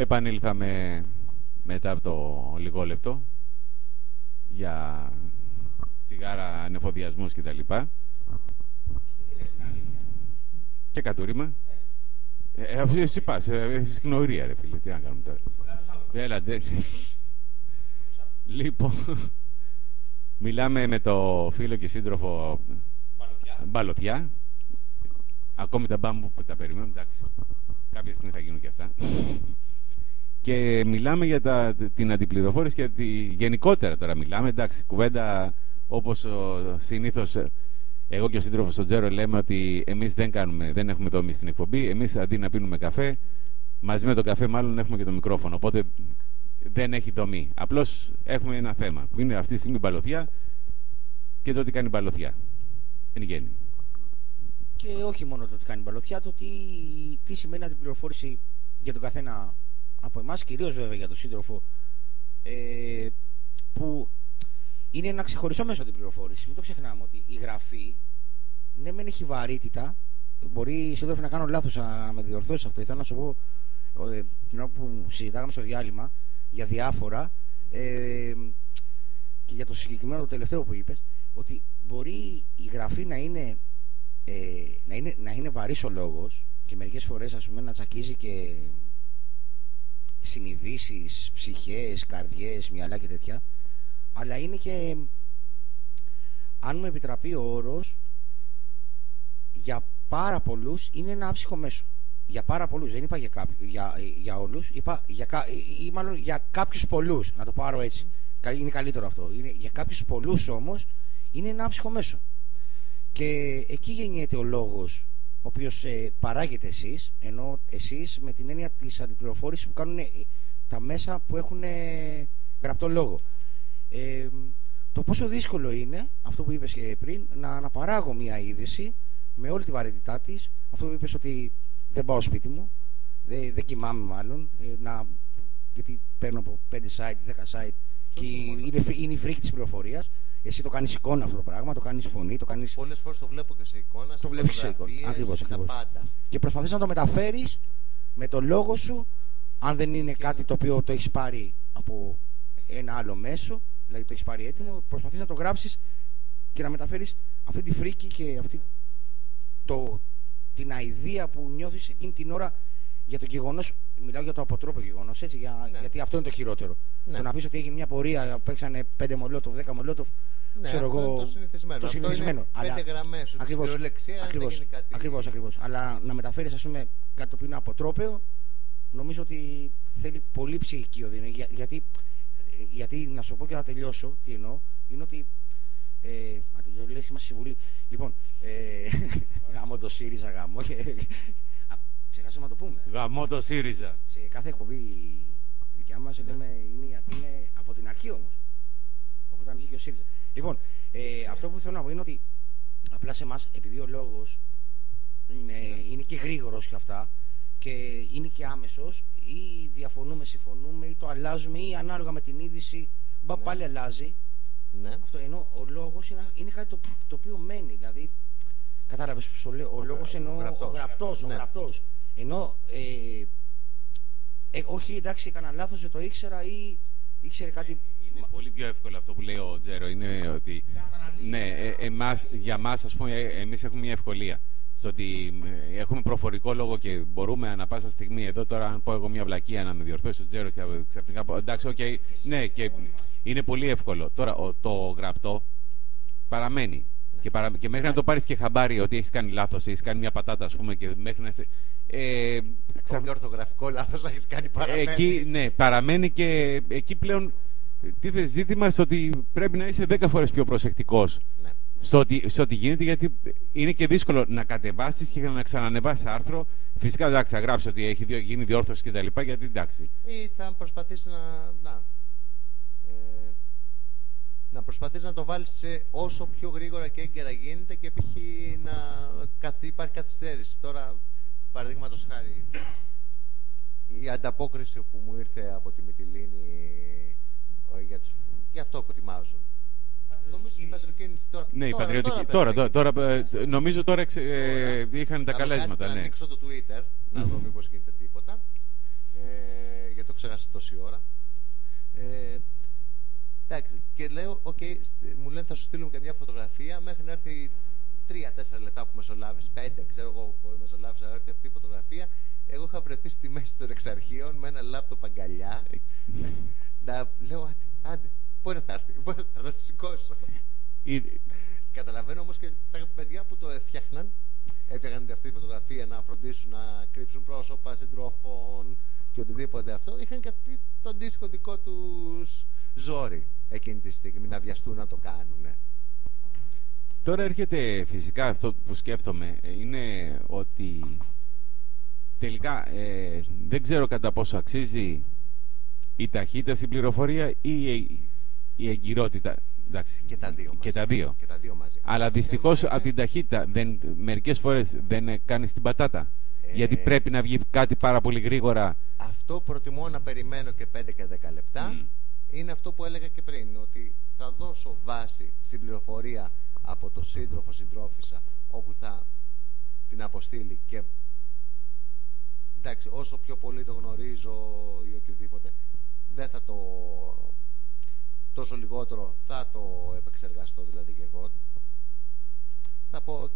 Επανήλθαμε μετά από το λιγόλεπτο για τσιγάρα, ανεφοδιασμούς κτλ. Και κατούριμα. Εσύ πας, εσύ γνωρία ρε φίλε, τι να κάνουμε τώρα. Έλατε. Λοιπόν, μιλάμε με το φίλο και σύντροφο Μπαλωτιά. Ακόμη τα μπάμπου που τα περιμένουμε, εντάξει. Κάποια στιγμή θα γίνουν και αυτά. Και μιλάμε για την αντιπληροφόρηση και γενικότερα τώρα μιλάμε. Εντάξει, κουβέντα όπως συνήθως εγώ και ο σύντροφος ο Τζέρο λέμε ότι εμείς δεν έχουμε δομή στην εκπομπή. Εμείς αντί να πίνουμε καφέ, μαζί με τον καφέ μάλλον έχουμε και το μικρόφωνο. Οπότε δεν έχει δομή. Απλώς έχουμε ένα θέμα που είναι αυτή τη στιγμή Μπαλωθιά και το τι κάνει Μπαλωθιά. Εν γέννη. Και όχι μόνο το τι κάνει Μπαλωθιά, το τι σημαίνει αντιπληροφόρηση για τον καθένα από εμάς, κυρίως βέβαια για τον σύντροφο, που είναι ένα ξεχωριστό μέσο αντιπληροφόρηση. Μην το ξεχνάμε ότι η γραφή, ναι, μεν έχει βαρύτητα. Μπορεί, σύντροφε, να κάνω λάθος, να με διορθώσεις αυτό. Ήθελα να σου πω την ώρα που συζητάγαμε στο διάλειμμα για διάφορα και για το συγκεκριμένο το τελευταίο που είπες, ότι μπορεί η γραφή να είναι βαρύς ο λόγος και μερικές φορές, ας πούμε, να τσακίζει και συνειδήσεις, ψυχές, καρδιές, μυαλά και τέτοια, αλλά είναι και, αν μου επιτραπεί ο όρος, για πάρα πολλούς είναι ένα άψυχο μέσο. Για πάρα πολλούς, δεν είπα για όλους, είπα ή μάλλον για κάποιους πολλούς, να το πάρω έτσι. Είναι καλύτερο αυτό. Για κάποιους πολλούς όμως είναι ένα άψυχο μέσο. Και εκεί γεννιέται ο λόγος ο οποίος παράγετε εσείς, ενώ εσείς με την έννοια της αντιπληροφόρησης που κάνουν τα μέσα που έχουν γραπτό λόγο. Το πόσο δύσκολο είναι, αυτό που είπες και πριν, να αναπαράγω μια είδηση με όλη τη βαρύτητά της. Αυτό που είπες ότι δεν πάω σπίτι μου, δεν κοιμάμαι μάλλον, γιατί παίρνω από 5 site, 10 site και είναι η φρίκη της πληροφορίας. Εσύ το κάνεις εικόνα αυτό το πράγμα, το κάνεις φωνή, το κάνεις. Πολλές φορές το βλέπω και σε εικόνα, το βλέπεις σε εικόνα. Ακριβώς. Πάντα. Και προσπαθείς να το μεταφέρεις με το λόγο σου, αν δεν είναι κάτι το οποίο το έχεις πάρει από ένα άλλο μέσο, δηλαδή το έχεις πάρει έτοιμο, προσπαθείς να το γράψεις και να μεταφέρεις αυτή τη φρίκη και αυτή την αηδία που νιώθεις εκείνη την ώρα για το γεγονός. Μιλάω για το αποτρόπαιο γεγονός, έτσι, γιατί αυτό είναι το χειρότερο. Ναι. Το να πεις ότι έγινε μια πορεία, παίξανε 5 μολότοφ, 10 μολότοφ. Ναι, ξέρω εγώ, το συνηθισμένο. Το συνηθισμένο. Αλλά 5 γραμμές, ακριβώς. Αλλά να μεταφέρεις, ας πούμε, κάτι το οποίο είναι αποτρόπαιο, νομίζω ότι θέλει πολύ ψυχική οδύνη. Γιατί να σου πω και να τελειώσω, τι εννοώ, είναι ότι. Να τελειώσω, λες, είμαστε στη Βουλή. Λοιπόν, γαμώ το ΣΥΡΙΖΑ, γαμώ. Ξεχάσαμε να το πούμε. Γαμώ το ΣΥΡΙΖΑ. Σε κάθε εκπομπή δικιά μας λέμε είναι γιατί είναι από την αρχή όμως. Οπότε βγήκε ο ΣΥΡΙΖΑ. Λοιπόν, αυτό που θέλω να πω είναι ότι απλά σε εμάς, επειδή ο λόγος είναι και γρήγορος και αυτά και είναι και άμεσος, ή διαφωνούμε, συμφωνούμε, ή το αλλάζουμε, ή ανάλογα με την είδηση, πάλι αλλάζει. Ναι. Αυτό, ενώ ο λόγος είναι κάτι το οποίο μένει. Δηλαδή, κατάλαβες που σου λέω, ο λόγος εννοώ ο γραπτός. Ενώ, όχι, εντάξει, έκανα λάθος, δεν το ήξερα ή ήξερε κάτι. Είναι πολύ πιο εύκολο αυτό που λέει ο Τζέρο. Είναι ότι, ναι, για μας, ας πούμε, εμείς έχουμε μια ευκολία. Στο ότι έχουμε προφορικό λόγο και μπορούμε ανά πάσα στιγμή, εδώ τώρα, αν πω εγώ μια βλακεία, να με διορθώσει ο Τζέρο και ξαφνικά πω, εντάξει, okay, ναι, και είναι πολύ εύκολο. Τώρα, το γραπτό παραμένει. Και μέχρι να το πάρεις και χαμπάρι ότι έχεις κάνει λάθος, έχεις κάνει μια πατάτα, ας πούμε, και μέχρι να σε. Ακόμη ορθογραφικό λάθος έχεις κάνει, παραμένει. Εκεί, ναι, παραμένει και εκεί πλέον τίθεται ζήτημα στο ότι πρέπει να είσαι 10 φορές πιο προσεκτικός. Ναι. Στο ότι γίνεται, γιατί είναι και δύσκολο να κατεβάσεις και να ξανανεβάσεις άρθρο. Φυσικά, εντάξει, θα γράψει ότι έχει γίνει διόρθωση κτλ. Γιατί εντάξει. Ή θα προσπαθήσεις να προσπαθείς να το βάλεις όσο πιο γρήγορα και έγκαιρα γίνεται και π.χ. υπάρχει καθυστέρηση. Τώρα, παραδείγματος χάρη, η ανταπόκριση που μου ήρθε από τη Μυτιλήνη για αυτό που ετοιμάζουν. Νομίζω η πατριοκίνηση τώρα. Ναι, η πατριωτική. Τώρα, νομίζω τώρα είχαν τα καλέσματα. Να ανοίξω το Twitter, να δω μήπως γίνεται τίποτα. ξέχασα τόση ώρα. Εντάξει, και λέω, μου λένε θα σου στείλουμε και μια φωτογραφία μέχρι να έρθει 3-4 λεπτά που μεσολάβησε, 5 ξέρω εγώ που μεσολάβησε να έρθει αυτή η φωτογραφία. Εγώ είχα βρεθεί στη μέση των εξαρχείων με ένα λάπτοπ αγκαλιά. Να λέω, άντε, πότε θα έρθει, θα το σηκώσω. Καταλαβαίνω όμως και τα παιδιά που το έφτιαχναν αυτή η φωτογραφία να φροντίσουν να κρύψουν πρόσωπα συντρόφων και οτιδήποτε αυτό, είχαν και αυτοί το αντίστοιχο δικό τους ζόρι εκείνη τη στιγμή να βιαστούν να το κάνουν. Τώρα έρχεται φυσικά αυτό που σκέφτομαι, είναι ότι τελικά δεν ξέρω κατά πόσο αξίζει η ταχύτητα στην πληροφορία ή η εγκυρότητα. Εντάξει, και τα δύο μαζί. Και τα δύο μαζί. Αλλά δυστυχώς από την ταχύτητα μερικές φορές δεν κάνεις την πατάτα. Γιατί πρέπει να βγει κάτι πάρα πολύ γρήγορα. Αυτό προτιμώ να περιμένω και 5 και 10 λεπτά. Είναι αυτό που έλεγα και πριν, ότι θα δώσω βάση στην πληροφορία από το σύντροφο, συντρόφισσα, όπου θα την αποστείλει και εντάξει, όσο πιο πολύ το γνωρίζω ή οτιδήποτε, δεν θα τόσο λιγότερο θα το επεξεργαστώ δηλαδή και εγώ. Θα πω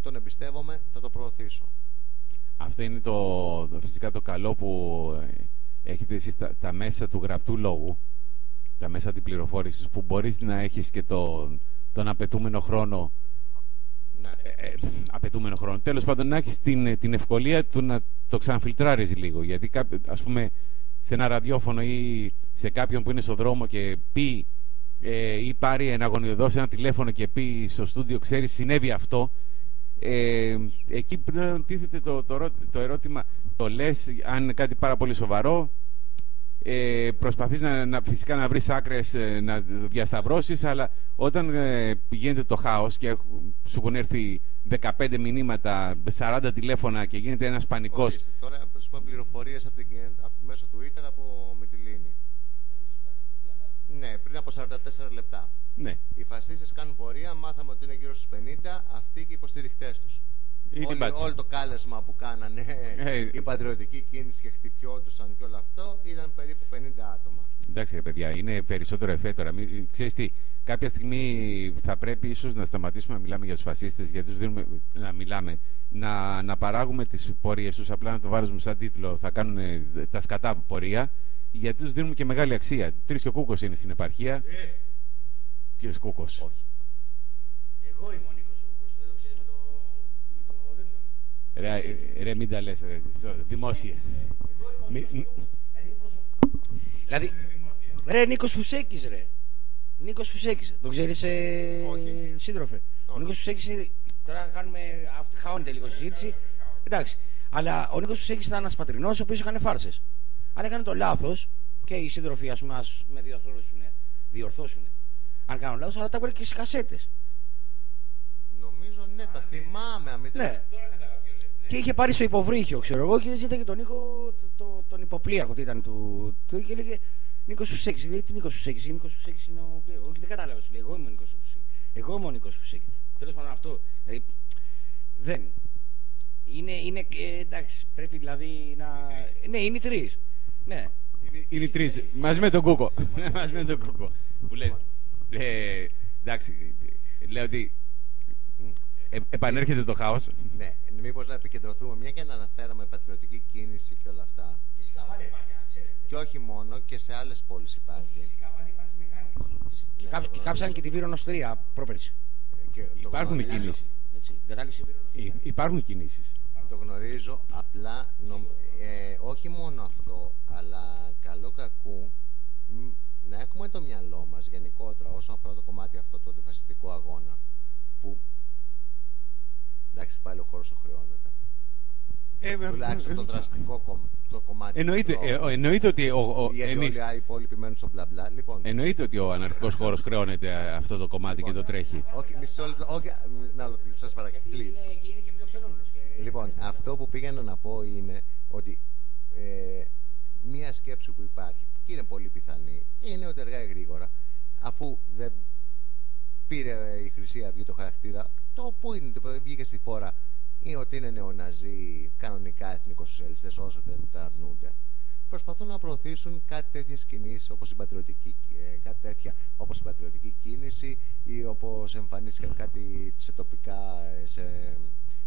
τον εμπιστεύομαι, θα το προωθήσω. Αυτό είναι φυσικά το καλό που έχετε εσείς τα μέσα του γραπτού λόγου, τα μέσα της πληροφόρησης, που μπορείς να έχεις και τον απαιτούμενο χρόνο. Απαιτούμενο χρόνο. Τέλος πάντων, να έχεις την ευκολία του να το ξαναφιλτράρεις λίγο. Γιατί ας πούμε σε ένα ραδιόφωνο ή σε κάποιον που είναι στο δρόμο και πει ή πάρει εναγωνιωδώς ένα τηλέφωνο και πει στο στούντιο, ξέρεις, συνέβη αυτό, εκεί πλέον τίθεται το ερώτημα, το λες αν είναι κάτι πάρα πολύ σοβαρό, προσπαθείς φυσικά να βρεις άκρες, να διασταυρώσεις, αλλά όταν πηγαίνεται το χάος και σου έχουν έρθει 15 μηνύματα, 40 τηλέφωνα και γίνεται ένας πανικός. Τώρα πούμε πληροφορίες μέσω Twitter από Μυτιλήνη. Ναι, πριν από 44 λεπτά. Ναι. Οι φασίστες κάνουν πορεία, μάθαμε ότι είναι γύρω στους 50, αυτοί και οι υποστηριχτές τους. Όλο το κάλεσμα που κάνανε η πατριωτική κίνηση και χτυπιόντουσαν και όλο αυτό ήταν περίπου 50 άτομα. Εντάξει ρε παιδιά, είναι περισσότερο εφέ τώρα. Ξέρεις τι, κάποια στιγμή θα πρέπει ίσως να σταματήσουμε να μιλάμε για τους φασίστες, γιατί τους δίνουμε να μιλάμε, να παράγουμε τις πορείες τους, απλά να το βάλουμε σαν τίτλο, θα κάνουν τα σκατά πορεία, γιατί τους δίνουμε και μεγάλη αξία. 3 και ο Κούκος είναι στην επαρχία. Ποιος Κούκος? Όχι. Εγώ είμαι ο Νίκος ο Κούκος, δεν το ξέρεις με το τέτοιο. Ρε μην τα λες δημόσια. Δηλαδή, ρε Νίκος Φουσέκης ρε. Νίκος Φουσέκης, τον ξέρεις σύντροφε? Ο Νίκος Φουσέκης, τώρα χαώνεται λίγο συζήτηση. Εντάξει, αλλά ο Νίκος Φουσέκης ήταν ένας πατρινός ο οποίος έκανε φάρσες. Αν έκανε το λάθος, και οι σύντροφοι ας πούμε με διορθώσουν. Αν κάνω λάθος, αλλά τα έβγαλε και στις κασέτες. Νομίζω ναι, τα θυμάμαι. Ναι. Και είχε πάρει στο υποβρύχιο, ξέρω εγώ, και ζήταγε τον Νίκο, τον υποπλήρχο, τι ήταν του. Και έλεγε Νίκος Φουσέκης. Λέει τι Νίκος Φουσέκης? Νίκος Φουσέκης είναι ο πλήρχος. Όχι, δεν κατάλαβα. Λέει εγώ είμαι ο Νίκος Φουσέκης. Εγώ είμαι ο Νίκος Φουσέκης. Τέλος πάντων αυτό. Δεν. Είναι εντάξει, πρέπει δηλαδή να. Ναι, είναι οι τρεις. Ναι. Είναι οι τρεις. Μαζί με τον Κούκο. Μαζί με τον Κούκο. Που λέει. Εντάξει, λέω ότι. Επανέρχεται το χάος. Ναι, μήπως να επικεντρωθούμε, μια και να αναφέραμε πατριωτική κίνηση και όλα αυτά. Και στη Χαβάλα υπάρχει, αν ξέρετε. Και όχι μόνο, και σε άλλες πόλεις υπάρχει. Όχι, στη Χαβάλα υπάρχει μεγάλη κίνηση. Και κάψαν και τη Βύρονοστρία πρόπερση. Υπάρχουν κινήσεις. Υπάρχουν κινήσεις. Το γνωρίζω, απλά όχι μόνο αυτό, αλλά καλό κακού να έχουμε το μυαλό μας γενικότερα όσον αφορά το κομμάτι αυτό του αντιφασιστικού αγώνα, που εντάξει πάλι ο χώρος το χρεώνεται. Τουλάχιστον το δραστικό το κομμάτι. Εννοείται ότι γιατί όλοι οι υπόλοιποι μένουν στο μπλα μπλα. Λοιπόν, εννοείται ότι ο αναρχικός χώρος χρεώνεται αυτό το κομμάτι λοιπόν, και το τρέχει. Όχι, μισό λεπτό. Όχι, σας παρακαλώ. Λοιπόν, αυτό που πήγαινα να πω είναι ότι μία σκέψη που υπάρχει, και είναι πολύ πιθανή, είναι ότι αργά ή γρήγορα, αφού δεν πήρε η Χρυσή Αυγή το χαρακτήρα, το που είναι, βγήκε στη φόρα, ή ότι είναι νεοναζί, κανονικά εθνικοσοσιαλιστές, όσο δεν τα αρνούνται, προσπαθούν να προωθήσουν κάτι τέτοιες κινήσεις όπως η πατριωτική, κάτι τέτοια, όπως η πατριωτική κίνηση ή όπως εμφανίστηκαν κάτι σε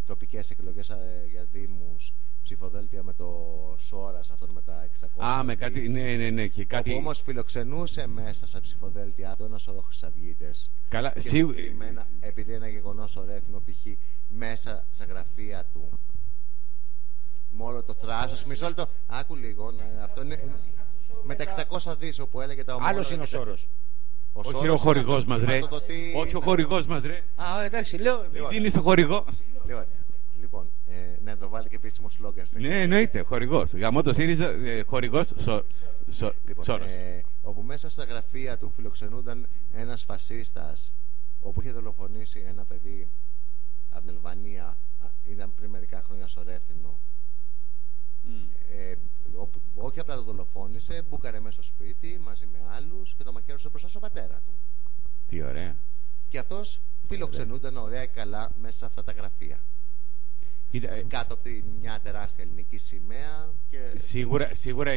τοπικές εκλογές για δήμους, ψηφοδέλτια με το Σόρας, αυτόν με τα 600. Με κάτι, ναι, και κάτι... Όπου όμως φιλοξενούσε μέσα στα ψηφοδέλτια του ένα σωρό χρυσαυγίτες. Καλά, και συγκεκριμένα, επειδή ένα γεγονός ορέθινο, π.χ. μέσα στα γραφεία του, μόνο το θράσος, μισό λεπτό, άκου λίγο, αυτό είναι με τα 600 δις όπου έλεγε τα ομόλογα. Άλλος είναι ο Σόρος. Όχι ο χορηγός μας, ρε. Όχι ο χορηγός μας, ρε. Εντάξει, λέω. Τι είναι στο χορηγό. Λοιπόν, να το βάλει και επίσημο σλόγγαν. Ναι, εννοείται, χορηγός. Γαμώ το ΣΥΡΙΖΑ, χορηγός Σόρος. Όπου μέσα στα γραφεία του φιλοξενούνταν ένας φασίστας, όπου είχε δολοφονήσει ένα παιδί από την Αλβανία, ήταν πριν μερικά χρόνια στο Ρέθινο. Όχι απλά το δολοφόνησε, μπούκαρε μέσα στο σπίτι μαζί με άλλους και το μαχαίρωσε μπροστά στον πατέρα του. Τι ωραία. Και αυτός φιλοξενούνταν ωραία καλά μέσα σε αυτά τα γραφεία. Κάτω από μια τεράστια ελληνική σημαία. Και... Σίγουρα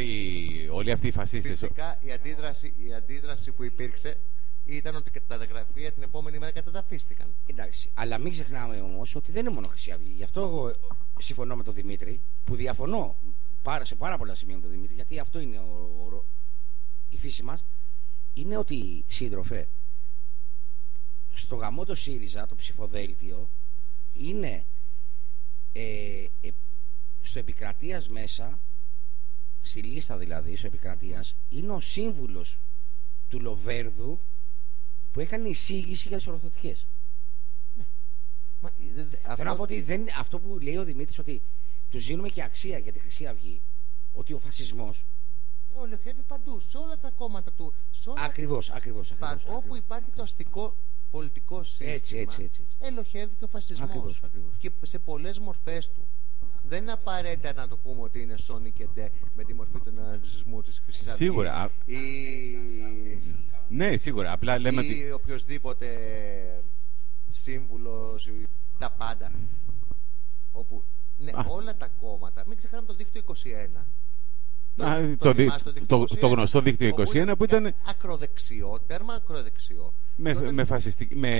όλοι αυτοί οι φασίστες. Φυσικά η αντίδραση που υπήρξε ήταν ότι τα γραφεία την επόμενη μέρα καταδαφίστηκαν. Εντάξει, αλλά μην ξεχνάμε όμως ότι δεν είναι μόνο Χρυσή Αυγή. Γι' αυτό εγώ συμφωνώ με τον Δημήτρη, που διαφωνώ σε πάρα πολλά σημεία με τον Δημήτρη, γιατί αυτό είναι η φύση μας. Είναι ότι, σύντροφε, στο γαμό το ΣΥΡΙΖΑ, το ψηφοδέλτιο, είναι στο επικρατείας μέσα, στη λίστα δηλαδή, στο επικρατείας, είναι ο σύμβουλος του Λοβέρδου που έκανε εισήγηση για τις ορθωτικές. Θέλω να πω ότι αυτό που λέει ο Δημήτρης, ότι του δίνουμε και αξία για τη Χρυσή Αυγή, ότι ο φασισμός ολοχεύει παντού, σε όλα τα κόμματα του. Ακριβώς. Όπου υπάρχει το αστικό πολιτικό σύστημα, έτσι. Ελοχεύει και ο φασισμός. Ακριβώς. Και σε πολλές μορφές του. Δεν είναι απαραίτητα να το πούμε ότι είναι Σόνι και Ντε με τη μορφή του ναζισμού της Χρυσής Αυγής. Σίγουρα. Ναι, σίγουρα. Απλά λέμε ή οποιοσδήποτε σύμβουλος, τα πάντα. Όπου, ναι, όλα τα κόμματα. Μην ξεχνάμε το δίκτυο 21. Το γνωστό δίκτυο 21 που ήταν ακροδεξιό, τέρμα ακροδεξιό. Με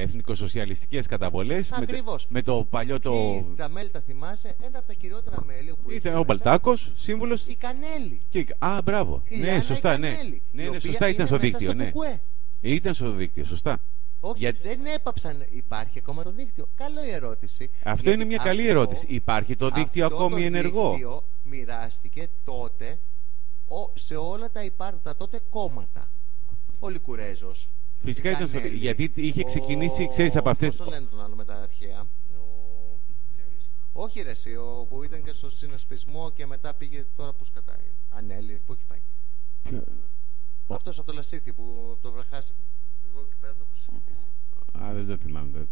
εθνικοσοσιαλιστικές καταβολές. Ακριβώς. Με το παλιό το... Τα μέλη τα θυμάσαι, ένα από τα κυριότερα μέλη που ήταν ο Μπαλτάκος, σύμβουλος. Η Κανέλη. Μπράβο. Ναι, σωστά, ναι. Ναι, σωστά, ήταν στο δίκτυο. Ναι. Ήταν στο δίκτυο, σωστά. Όχι, δεν έπαψαν. Υπάρχει ακόμα το δίκτυο. Καλό η ερώτηση. Αυτό είναι μια καλή ερώτηση. Υπάρχει το δίκτυο ακόμη ενεργό? Το δίκτυο μοιράστηκε τότε σε όλα τα τότε κόμματα. Ο Λικουρέζος. Φυσικά ήταν στο δίκτυο. Γιατί είχε ξεκινήσει, ξέρεις, από αυτές. Πώς το λένε τον άλλο με τα αρχαία. Όχι ρε εσύ, που ήταν και στο συνασπισμό και μετά πήγε τώρα που σκατάει. Ανέλη, πού έχει πάει. Αυτός από το Λασίθι που από το Βραχάσι. Εγώ εκεί πέρα το έχω συζητήσει. Δεν το θυμάμαι.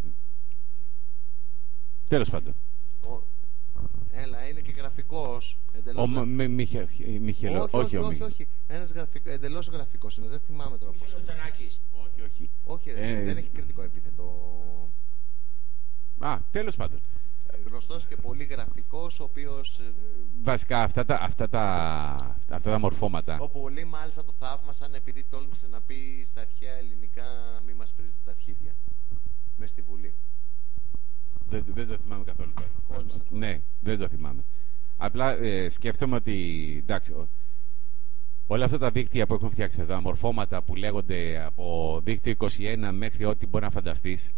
Τέλος πάντων. Έλα, είναι και γραφικός. Όχι. Ένας εντελώς γραφικός είναι. Δεν θυμάμαι τώρα πώς. Όχι, δεν έχει κριτικό επίθετο. Τέλος πάντων. Γνωστός και πολύ γραφικός, ο οποίος... Βασικά αυτά τα μορφώματα. Όπου πολλοί μάλιστα το θαύμασαν επειδή τόλμησε να πει στα αρχαία ελληνικά μη μας πρίζετε τα αρχίδια. Μες στη Βουλή. Δεν το θυμάμαι καθόλου τώρα. Ναι, δεν το θυμάμαι. Απλά σκέφτομαι ότι εντάξει, όλα αυτά τα δίκτυα που έχουν φτιάξει, τα μορφώματα που λέγονται από δίκτυο 21 μέχρι ό,τι μπορεί να φανταστείς,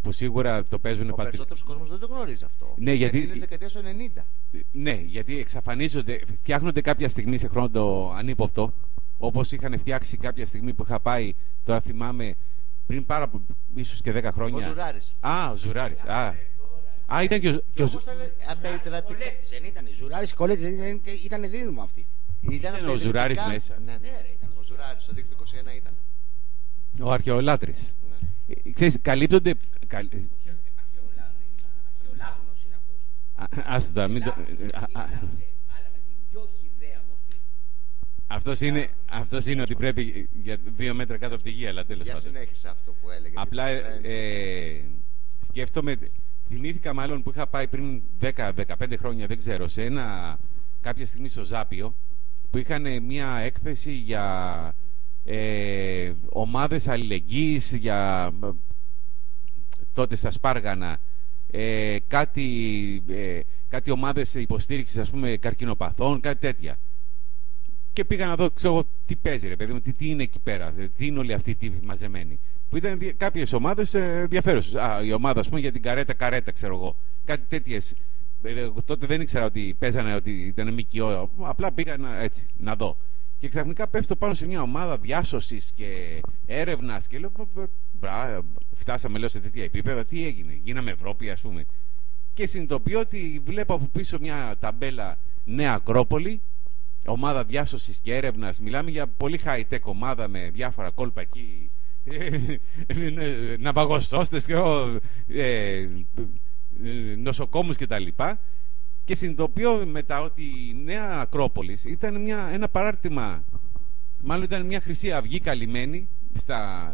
που σίγουρα το παίζουν. Ο περισσότερος κόσμος δεν το γνωρίζει αυτό. Ναι, γιατί είναι δεκαετία του 90. Ναι, γιατί εξαφανίζονται, φτιάχνονται κάποια στιγμή σε χρόνο το ανύποπτο, όπως είχαν φτιάξει κάποια στιγμή που είχα πάει, τώρα θυμάμαι, πριν πάρα ίσως και 10 χρόνια. Ο Ζουράρης. Ο Ζουράρης. Ήταν και ο Κολέτης, δεν ήταν. Ζουράρης και Κολέτης ήταν δίδυμο αυτοί. Ήταν ο Ζουράρης μέσα. Ναι, ο Ζουράρης, στο δίκτυο 21 ήταν. Ο αρχαιολάτρης. Ξέρεις, καλύπτονται... Αρχαιολάγνος είναι αυτός. Άστο τώρα, μην το... Αλλά με την πιο χυδαία μορφή. Αυτός είναι ότι πρέπει για 2 μέτρα κάτω από τη γη, αλλά τέλος πάντων. Για συνέχισε αυτό που έλεγες. Απλά σκέφτομαι, θυμήθηκα μάλλον που είχα πάει πριν 10-15 χρόνια, δεν ξέρω, σε κάποια στιγμή στο Ζάπιο, που είχαν μια έκθεση για ομάδες αλληλεγγύης, για τότε στα Σπάργανα, κάτι ομάδες υποστήριξης, ας πούμε, καρκινοπαθών, κάτι τέτοια. Και πήγα να δω, ξέρω, τι παίζει, ρε παιδί μου, τι είναι εκεί πέρα, τι είναι όλοι αυτοί οι μαζεμένοι. Που ήταν κάποιες ομάδες ενδιαφέρουσες. Η ομάδα, ας πούμε, για την καρέτα, ξέρω εγώ. Κάτι τέτοιες. Τότε δεν ήξερα ότι παίζανε, ότι ήταν ΜΚΟ. Απλά πήγα έτσι, να δω. Και ξαφνικά πέφτω πάνω σε μια ομάδα διάσωσης και έρευνας και λέω, φτάσαμε, λέω, σε τέτοια επίπεδα. Τι έγινε, γίναμε Ευρώπη, ας πούμε. Και συνειδητοποιώ ότι βλέπω από πίσω μια ταμπέλα Νέα Ακρόπολη, ομάδα διάσωσης και έρευνας. Μιλάμε για πολύ high-tech ομάδα με διάφορα κόλπα εκεί, ναυαγοσώστες και νοσοκόμους και τα λοιπά. Και συνειδητοποιώ μετά ότι η Νέα Ακρόπολης ήταν ένα παράρτημα, μάλλον ήταν μια Χρυσή Αυγή καλυμμένη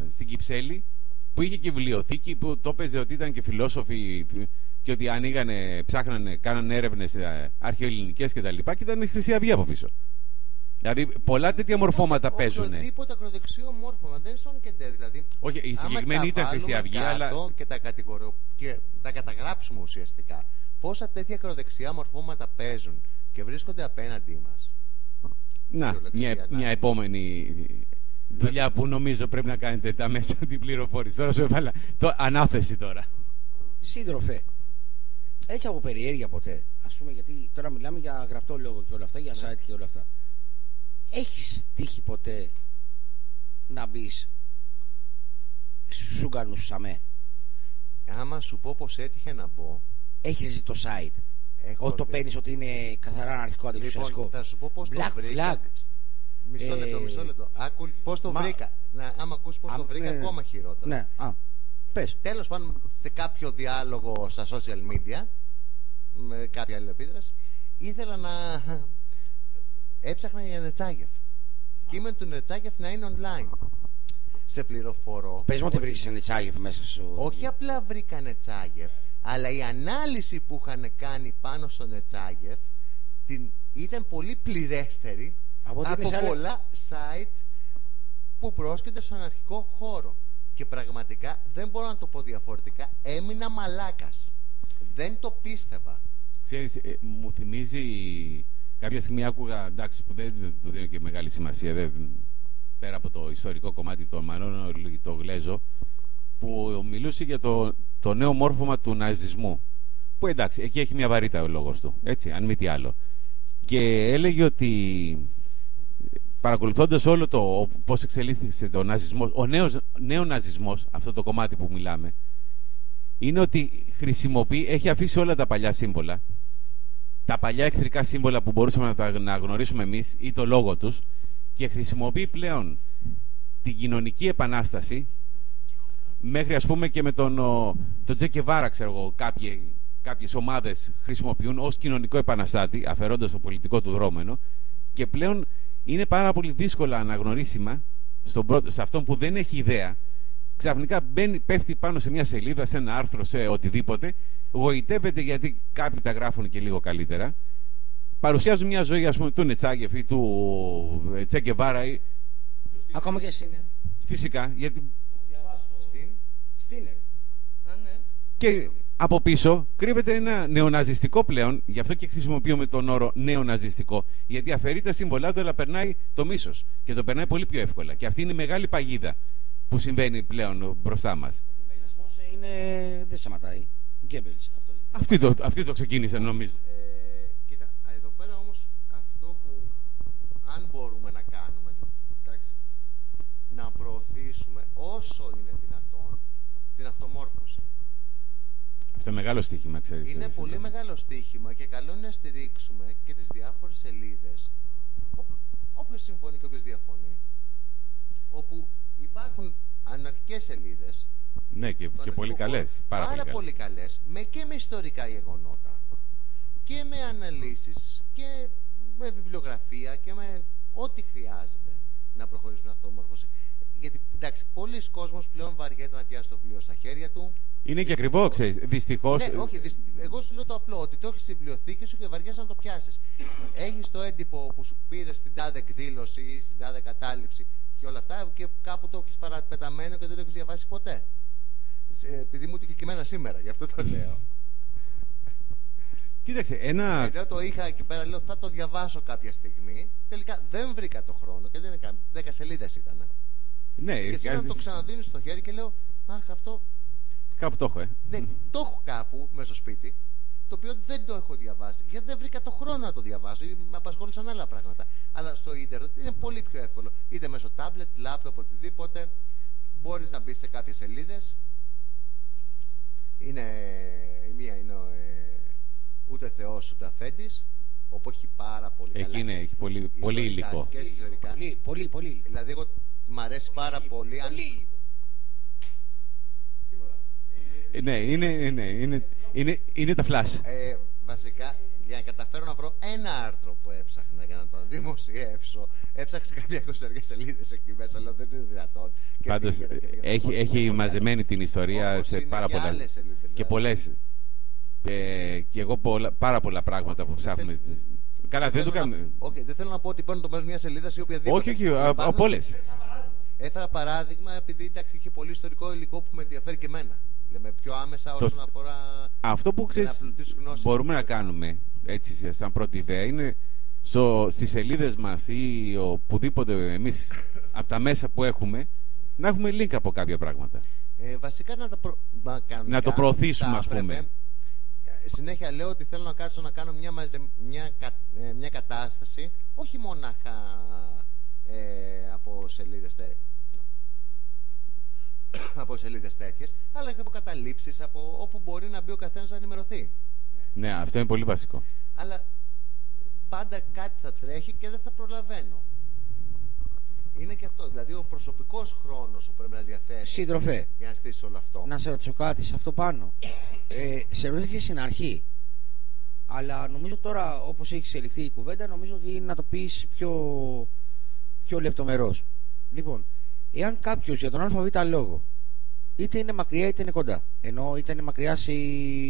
στην Κυψέλη, που είχε και βιβλιοθήκη, που το έπαιζε ότι ήταν και φιλόσοφοι και ότι ανοίγανε, ψάχνανε, κάνανε έρευνες αρχαιοελληνικές και τα λοιπά, και ήταν η Χρυσή Αυγή από πίσω. Δηλαδή πολλά τέτοια μορφώματα παίζουν. Οποιοδήποτε ακροδεξιό μόρφωμα, δεν σώνει και ντε, δηλαδή. Όχι, η συγκεκριμένη ήταν Χρυσή Αυγή, αλλά. Και τα καταγράψουμε ουσιαστικά. Πόσα τέτοια ακροδεξιά μορφώματα παίζουν και βρίσκονται απέναντί μας. Να, μια επόμενη δουλειά που νομίζω πρέπει να κάνετε τα μέσα την πληροφόρηση. Τώρα σου έβαλα ανάθεση τώρα. Σύντροφε, έτσι από περιέργεια ποτέ, ας πούμε, γιατί τώρα μιλάμε για γραπτό λόγο και όλα αυτά, για site και όλα αυτά. Έχεις τύχει ποτέ να μπεις στους Ούγγαρνους ΣΑΜΕ? Άμα σου πω πως έτυχε να μπω. Έχεις δει το site? Ότι το παίρνεις ότι είναι καθαρά αναρχικό, αντιξουσιαστικό? Λοιπόν, θα σου πω πως το βρήκα. Μισό λεπτό. Άκου πώς το βρήκα. Άμα ακούσεις πώς το βρήκα, ακόμα χειρότερα. Ναι, πες. Τέλος πάντων, σε κάποιο διάλογο στα social media, με κάποια άλλη επίδραση, ήθελα να έψαχνα για Νετσάγεφ. Κείμενο του Νετσάγεφ να είναι online. Σε πληροφορώ. Πες μου ότι βρήκες Νετσάγεφ μέσα σου. Όχι απλά βρήκα Νετσάγεφ, αλλά η ανάλυση που είχαν κάνει πάνω στο Νετσάγεφ ήταν πολύ πληρέστερη από πολλά site που πρόσκειται στον αρχικό χώρο. Και πραγματικά δεν μπορώ να το πω διαφορετικά, έμεινα μαλάκας. Δεν το πίστευα. Ξέρεις, μου θυμίζει, κάποια στιγμή άκουγα, εντάξει, που δεν του δίνω και μεγάλη σημασία, πέρα από το ιστορικό κομμάτι, το Μανώνο το Γλέζο, που μιλούσε για το νέο μόρφωμα του ναζισμού. Που εντάξει, εκεί έχει μια βαρύτητα ο λόγος του, έτσι, αν μη τι άλλο. Και έλεγε ότι παρακολουθώντας όλο το πώς εξελίχθηκε το ναζισμό, ο νέο ναζισμός, αυτό το κομμάτι που μιλάμε, είναι ότι έχει αφήσει όλα τα παλιά σύμβολα, τα παλιά εχθρικά σύμβολα που μπορούσαμε να γνωρίσουμε εμείς ή το λόγο τους, και χρησιμοποιεί πλέον την κοινωνική επανάσταση, μέχρι, ας πούμε, και με τον Τζε Γκεβάρα, ξέρω εγώ, κάποιες ομάδες χρησιμοποιούν ως κοινωνικό επαναστάτη, αφαιρώντας το πολιτικό του δρόμενο, και πλέον είναι πάρα πολύ δύσκολα αναγνωρίσιμα σε αυτόν που δεν έχει ιδέα. Ξαφνικά πέφτει πάνω σε μια σελίδα, σε ένα άρθρο, σε οτιδήποτε, γοητεύεται γιατί κάποιοι τα γράφουν και λίγο καλύτερα, παρουσιάζουν μια ζωή, ας πούμε, του Νετσάγεφ ή του Τσε Γκεβάρα ή... Ακόμα και εσύ, ναι. Φυσικά, γιατί... Στίνερ. Ναι. Και από πίσω κρύβεται ένα νεοναζιστικό πλέον, γι' αυτό και χρησιμοποιούμε τον όρο νεοναζιστικό, γιατί αφαιρεί τα σύμβολά του, αλλά περνάει το μίσος και το περνάει πολύ πιο εύκολα. Και αυτή είναι η μεγάλη παγίδα που συμβαίνει πλέον μπροστά μας. Ο κεμπελισμός δεν σταματάει. Γκέμπελς. Αυτοί το ξεκίνησαν, νομίζω. Κοίτα, εδώ πέρα όμως αυτό που αν μπορούμε να κάνουμε, εντάξει, να προωθήσουμε όσο είναι δυνατόν την αυτομόρφωση. Αυτό είναι μεγάλο στοίχημα, ξέρεις. Είναι πολύ μεγάλο στοίχημα και καλό είναι να στηρίξουμε και τις διάφορες σελίδες, όποιος συμφωνεί και όποιος διαφωνεί, όπου υπάρχουν αναρχικές σελίδες. Ναι, και πολύ καλές. Πάρα πολύ καλές, και με ιστορικά γεγονότα και με αναλύσεις και με βιβλιογραφία και με ό,τι χρειάζεται να προχωρήσουν αυτομόρφωση. Γιατί, εντάξει, πολλοί κόσμος πλέον βαριέται να πιάσει το βιβλίο στα χέρια του. Είναι και ακριβό, ξέρεις. Δυστυχώς. Ναι, όχι, εγώ σου λέω το απλό, ότι το έχεις στη βιβλιοθήκη σου και βαριέσαι να το πιάσεις. Έχεις το έντυπο που σου πήρε στην τάδε εκδήλωση ή στην τάδε κατάληψη και όλα αυτά και κάπου το έχεις παραπεταμένο και δεν το έχεις διαβάσει ποτέ. Επειδή μου είχε και εμένα σήμερα, γι' αυτό το λέω. Κοίταξε, Ενώ το είχα εκεί πέρα, λέω θα το διαβάσω κάποια στιγμή. Τελικά δεν βρήκα το χρόνο και δεν έκανα. 10 σελίδες ήταν. Ναι, Και σήμερα το ξαναδίνω στο χέρι και λέω, αχ, αυτό. Κάπου το έχω, Ναι, το έχω κάπου μέσα στο σπίτι, το οποίο δεν το έχω διαβάσει. Γιατί δεν βρήκα το χρόνο να το διαβάσω ή με απασχόλησαν άλλα πράγματα. Αλλά στο ίντερνετ είναι πολύ πιο εύκολο. Είτε μέσω τάμπλετ, λάπτοπ, οτιδήποτε. Μπορείς να μπεις σε κάποιες σελίδες. Η μία είναι ούτε Θεός ούτε Αφέντης, όπου έχει πάρα πολύ καλά. Εκεί έχει πολύ υλικό. Και ιστορικά. Πολύ. Δηλαδή, εγώ μ' αρέσει πάρα πολύ. Ναι, είναι τα flash. Βασικά, για να καταφέρω να βρω ένα άρθρο που έψαχνα για να το δημοσιεύσω, έψαξα κάποια 20 σελίδες εκεί μέσα, αλλά δεν είναι δυνατόν. Πάντως, έχει μαζεμένη την ιστορία σε πάρα πολλά. Και πολλές. Και εγώ πάρα πολλά πράγματα που ψάχνουμε. Καλά, δεν το κάνουμε. Όχι, δεν θέλω να πω ότι παίρνω το μέρος μια σελίδα ή οποιαδήποτε. Όχι, από όλες. Έφερα παράδειγμα επειδή εντάξει, είχε πολύ ιστορικό υλικό που με ενδιαφέρει και εμένα. Λέμε πιο άμεσα όσον αφορά. Αυτό που ξέρεις, μπορούμε να κάνουμε έτσι, σαν πρώτη ιδέα, είναι στις σελίδες μας ή οπουδήποτε εμείς από τα μέσα που έχουμε, να έχουμε link από κάποια πράγματα. Βασικά να το προωθήσουμε, ας πούμε. Συνέχεια λέω ότι θέλω να κάτσω να κάνω μια κατάσταση, όχι μόναχα από σελίδες τέτοιες, αλλά και από καταλήψεις, από όπου μπορεί να μπει ο καθένας να ενημερωθεί. Ναι, αυτό είναι πολύ βασικό. Αλλά πάντα κάτι θα τρέχει και δεν θα προλαβαίνω. Είναι και αυτό. Δηλαδή ο προσωπικός χρόνος που πρέπει να διαθέσεις. Σύντροφε, για να στήσεις όλο αυτό. να σε ρωτήσω κάτι σε αυτό πάνω. Σε ρωτήθηκε στην αρχή. Αλλά νομίζω τώρα, όπως έχει εξελιχθεί η κουβέντα, νομίζω ότι είναι να το πεις πιο λεπτομερώς. Λοιπόν, εάν κάποιος για τον ΑΒ λόγο είτε είναι μακριά είτε είναι κοντά, ενώ είτε είναι μακριά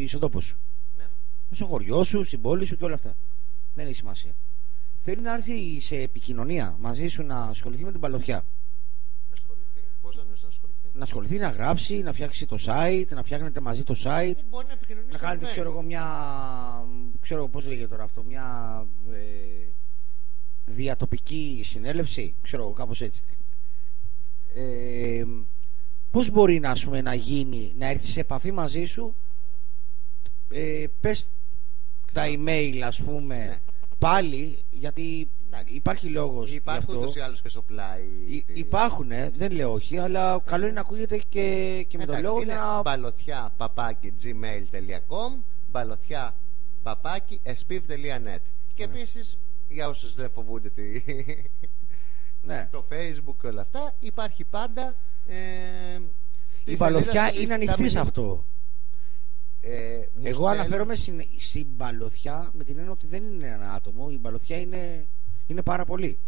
στον τόπο σου, ναι, στο χωριό σου, στην πόλη σου και όλα αυτά, δεν έχει σημασία, θέλει να έρθει σε επικοινωνία μαζί σου, να ασχοληθεί με την παλωθιά. Να ασχοληθεί. Πώς να ασχοληθεί? Να ασχοληθεί, να γράψει, να φτιάξει το site, να φτιάχνετε μαζί το site. Μπορεί να επικοινωνήσει. Να κάνετε, ξέρω εγώ, ξέρω πώς λέγεται τώρα αυτό, μια διατοπική συνέλευση, ξέρω εγώ, κάπως έτσι. Πώς μπορεί να γίνει, να έρθει σε επαφή μαζί σου, πες τα email, ας πούμε, ναι, πάλι, γιατί υπάρχει λόγος. Υπάρχουν ούτως ή άλλως και στο πλάι. Υπάρχουν, δεν λέω όχι, αλλά καλό είναι να ακούγεται και με τον λόγο. Είναι μπαλωθιά@gmail.com, μπαλωθιά@espiv.net. Και επίσης, για όσους δεν φοβούνται ναι, το Facebook και όλα αυτά, υπάρχει πάντα. Η μπαλωθιά είναι ανοιχτή σε αυτό. Εγώ αναφέρομαι στην μπαλωθιά με την έννοια ότι δεν είναι ένα άτομο. Η μπαλωθιά είναι πάρα πολύ.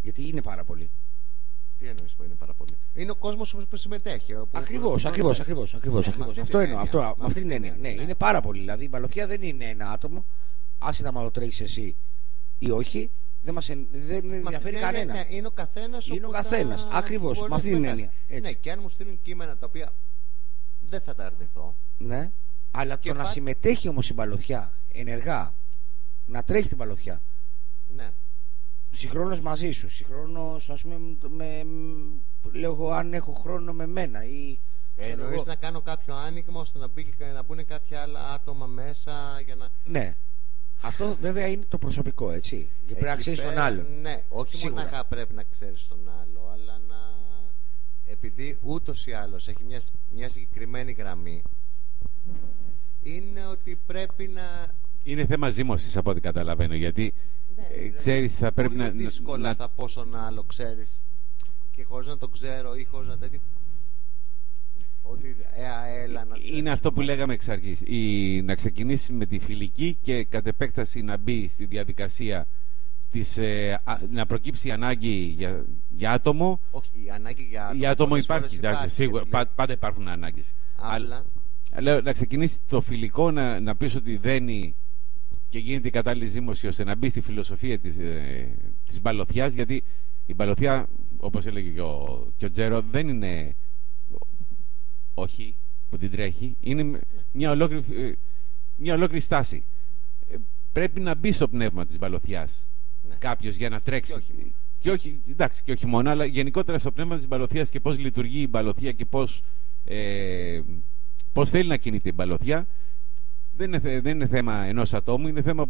Γιατί είναι πάρα πολύ. Τι εννοείς που είναι πάρα πολύ? Είναι ο κόσμος που συμμετέχει. Ακριβώς. Αυτό εννοώ. Με αυτή την έννοια. Ναι, είναι πάρα πολύ. Δηλαδή η μπαλωθιά δεν είναι ένα άτομο. Άσχετα με το τρέχεις εσύ ή όχι. Δεν ενδιαφέρει κανένα. Ναι, είναι ο καθένας. Είναι ο καθένας. Ακριβώς. Με αυτή την έννοια. Ναι, και αν μου στείλουν κείμενα τα οποία δεν θα τα αρνηθώ. Ναι. Αλλά το να συμμετέχει όμως η μπαλωθιά ενεργά, να τρέχει την μπαλωθιά. Ναι. Συγχρόνως μαζί σου. Συγχρόνως, ας πούμε, λέω αν έχω χρόνο με μένα. Εννοείς να κάνω κάποιο άνοιγμα ώστε να μπουν κάποια άλλα άτομα μέσα για να. Ναι. Αυτό βέβαια είναι το προσωπικό, έτσι. Και πρέπει να ξέρεις τον άλλον. Ναι, όχι μόνο πρέπει να ξέρεις τον άλλο, αλλά επειδή ούτως ή άλλως έχει μια συγκεκριμένη γραμμή, είναι ότι πρέπει να. Είναι θέμα ζήμωσης από ό,τι καταλαβαίνω, γιατί ξέρεις θα πρέπει να. Δύσκολα θα πω στον άλλο, ξέρεις, και χωρίς να το ξέρω ή χωρίς να τέτοιο. Ότι έλα να. Είναι αυτό που λέγαμε εξ αρχής. Να ξεκινήσει με τη φιλική και κατ' επέκταση να μπει στη διαδικασία να προκύψει η ανάγκη για άτομο. Όχι, η ανάγκη για άτομο υπάρχει. Σίγουρα, πάντα υπάρχουν ανάγκες. Απλά Λέω, να ξεκινήσει το φιλικό, να πεις ότι δένει και γίνεται η κατάλληλη ζύμωση ώστε να μπει στη φιλοσοφία της μπαλωθιάς, γιατί η μπαλωθιά, όπως έλεγε και ο Τζέρο, δεν είναι όχι που την τρέχει, είναι μια ολόκληρη στάση. Πρέπει να μπει στο πνεύμα της μπαλωθιάς κάποιος για να τρέξει. Και όχι μόνο, αλλά γενικότερα στο πνεύμα της μπαλωθιάς και πώς λειτουργεί η μπαλωθιά και πώς θέλει να κινείται η μπαλωθιά. Δεν είναι θέμα ενός ατόμου, είναι θέμα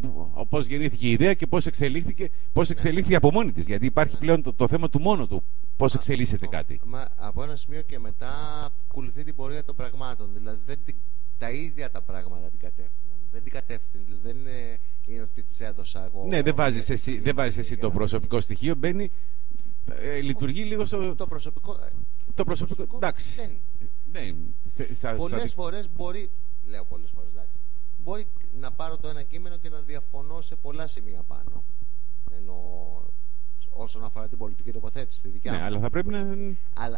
πώς γεννήθηκε η ιδέα και πώς εξελίχθηκε από μόνη της. Γιατί υπάρχει πλέον το θέμα του μόνο του, πώς εξελίσσεται κάτι. Από ένα σημείο και μετά ακολουθεί την πορεία των πραγμάτων. Δηλαδή τα ίδια τα πράγματα την κατεύθυναν. Δεν την κατεύθυναν. Δεν είναι ότι της έδωσα εγώ. Ναι, δεν βάζεις εσύ το προσωπικό στοιχείο, μπαίνει, λειτουργεί λίγο στο. Το προσωπικό. Εντάξει. Πολλές φορές μπορεί. Λέω πολλές φορές, εντάξει. Μπορεί να πάρω το ένα κείμενο και να διαφωνώ σε πολλά σημεία πάνω. Ενώ όσον αφορά την πολιτική τοποθέτηση, τη δικιά μου. Ναι, αλλά θα πρέπει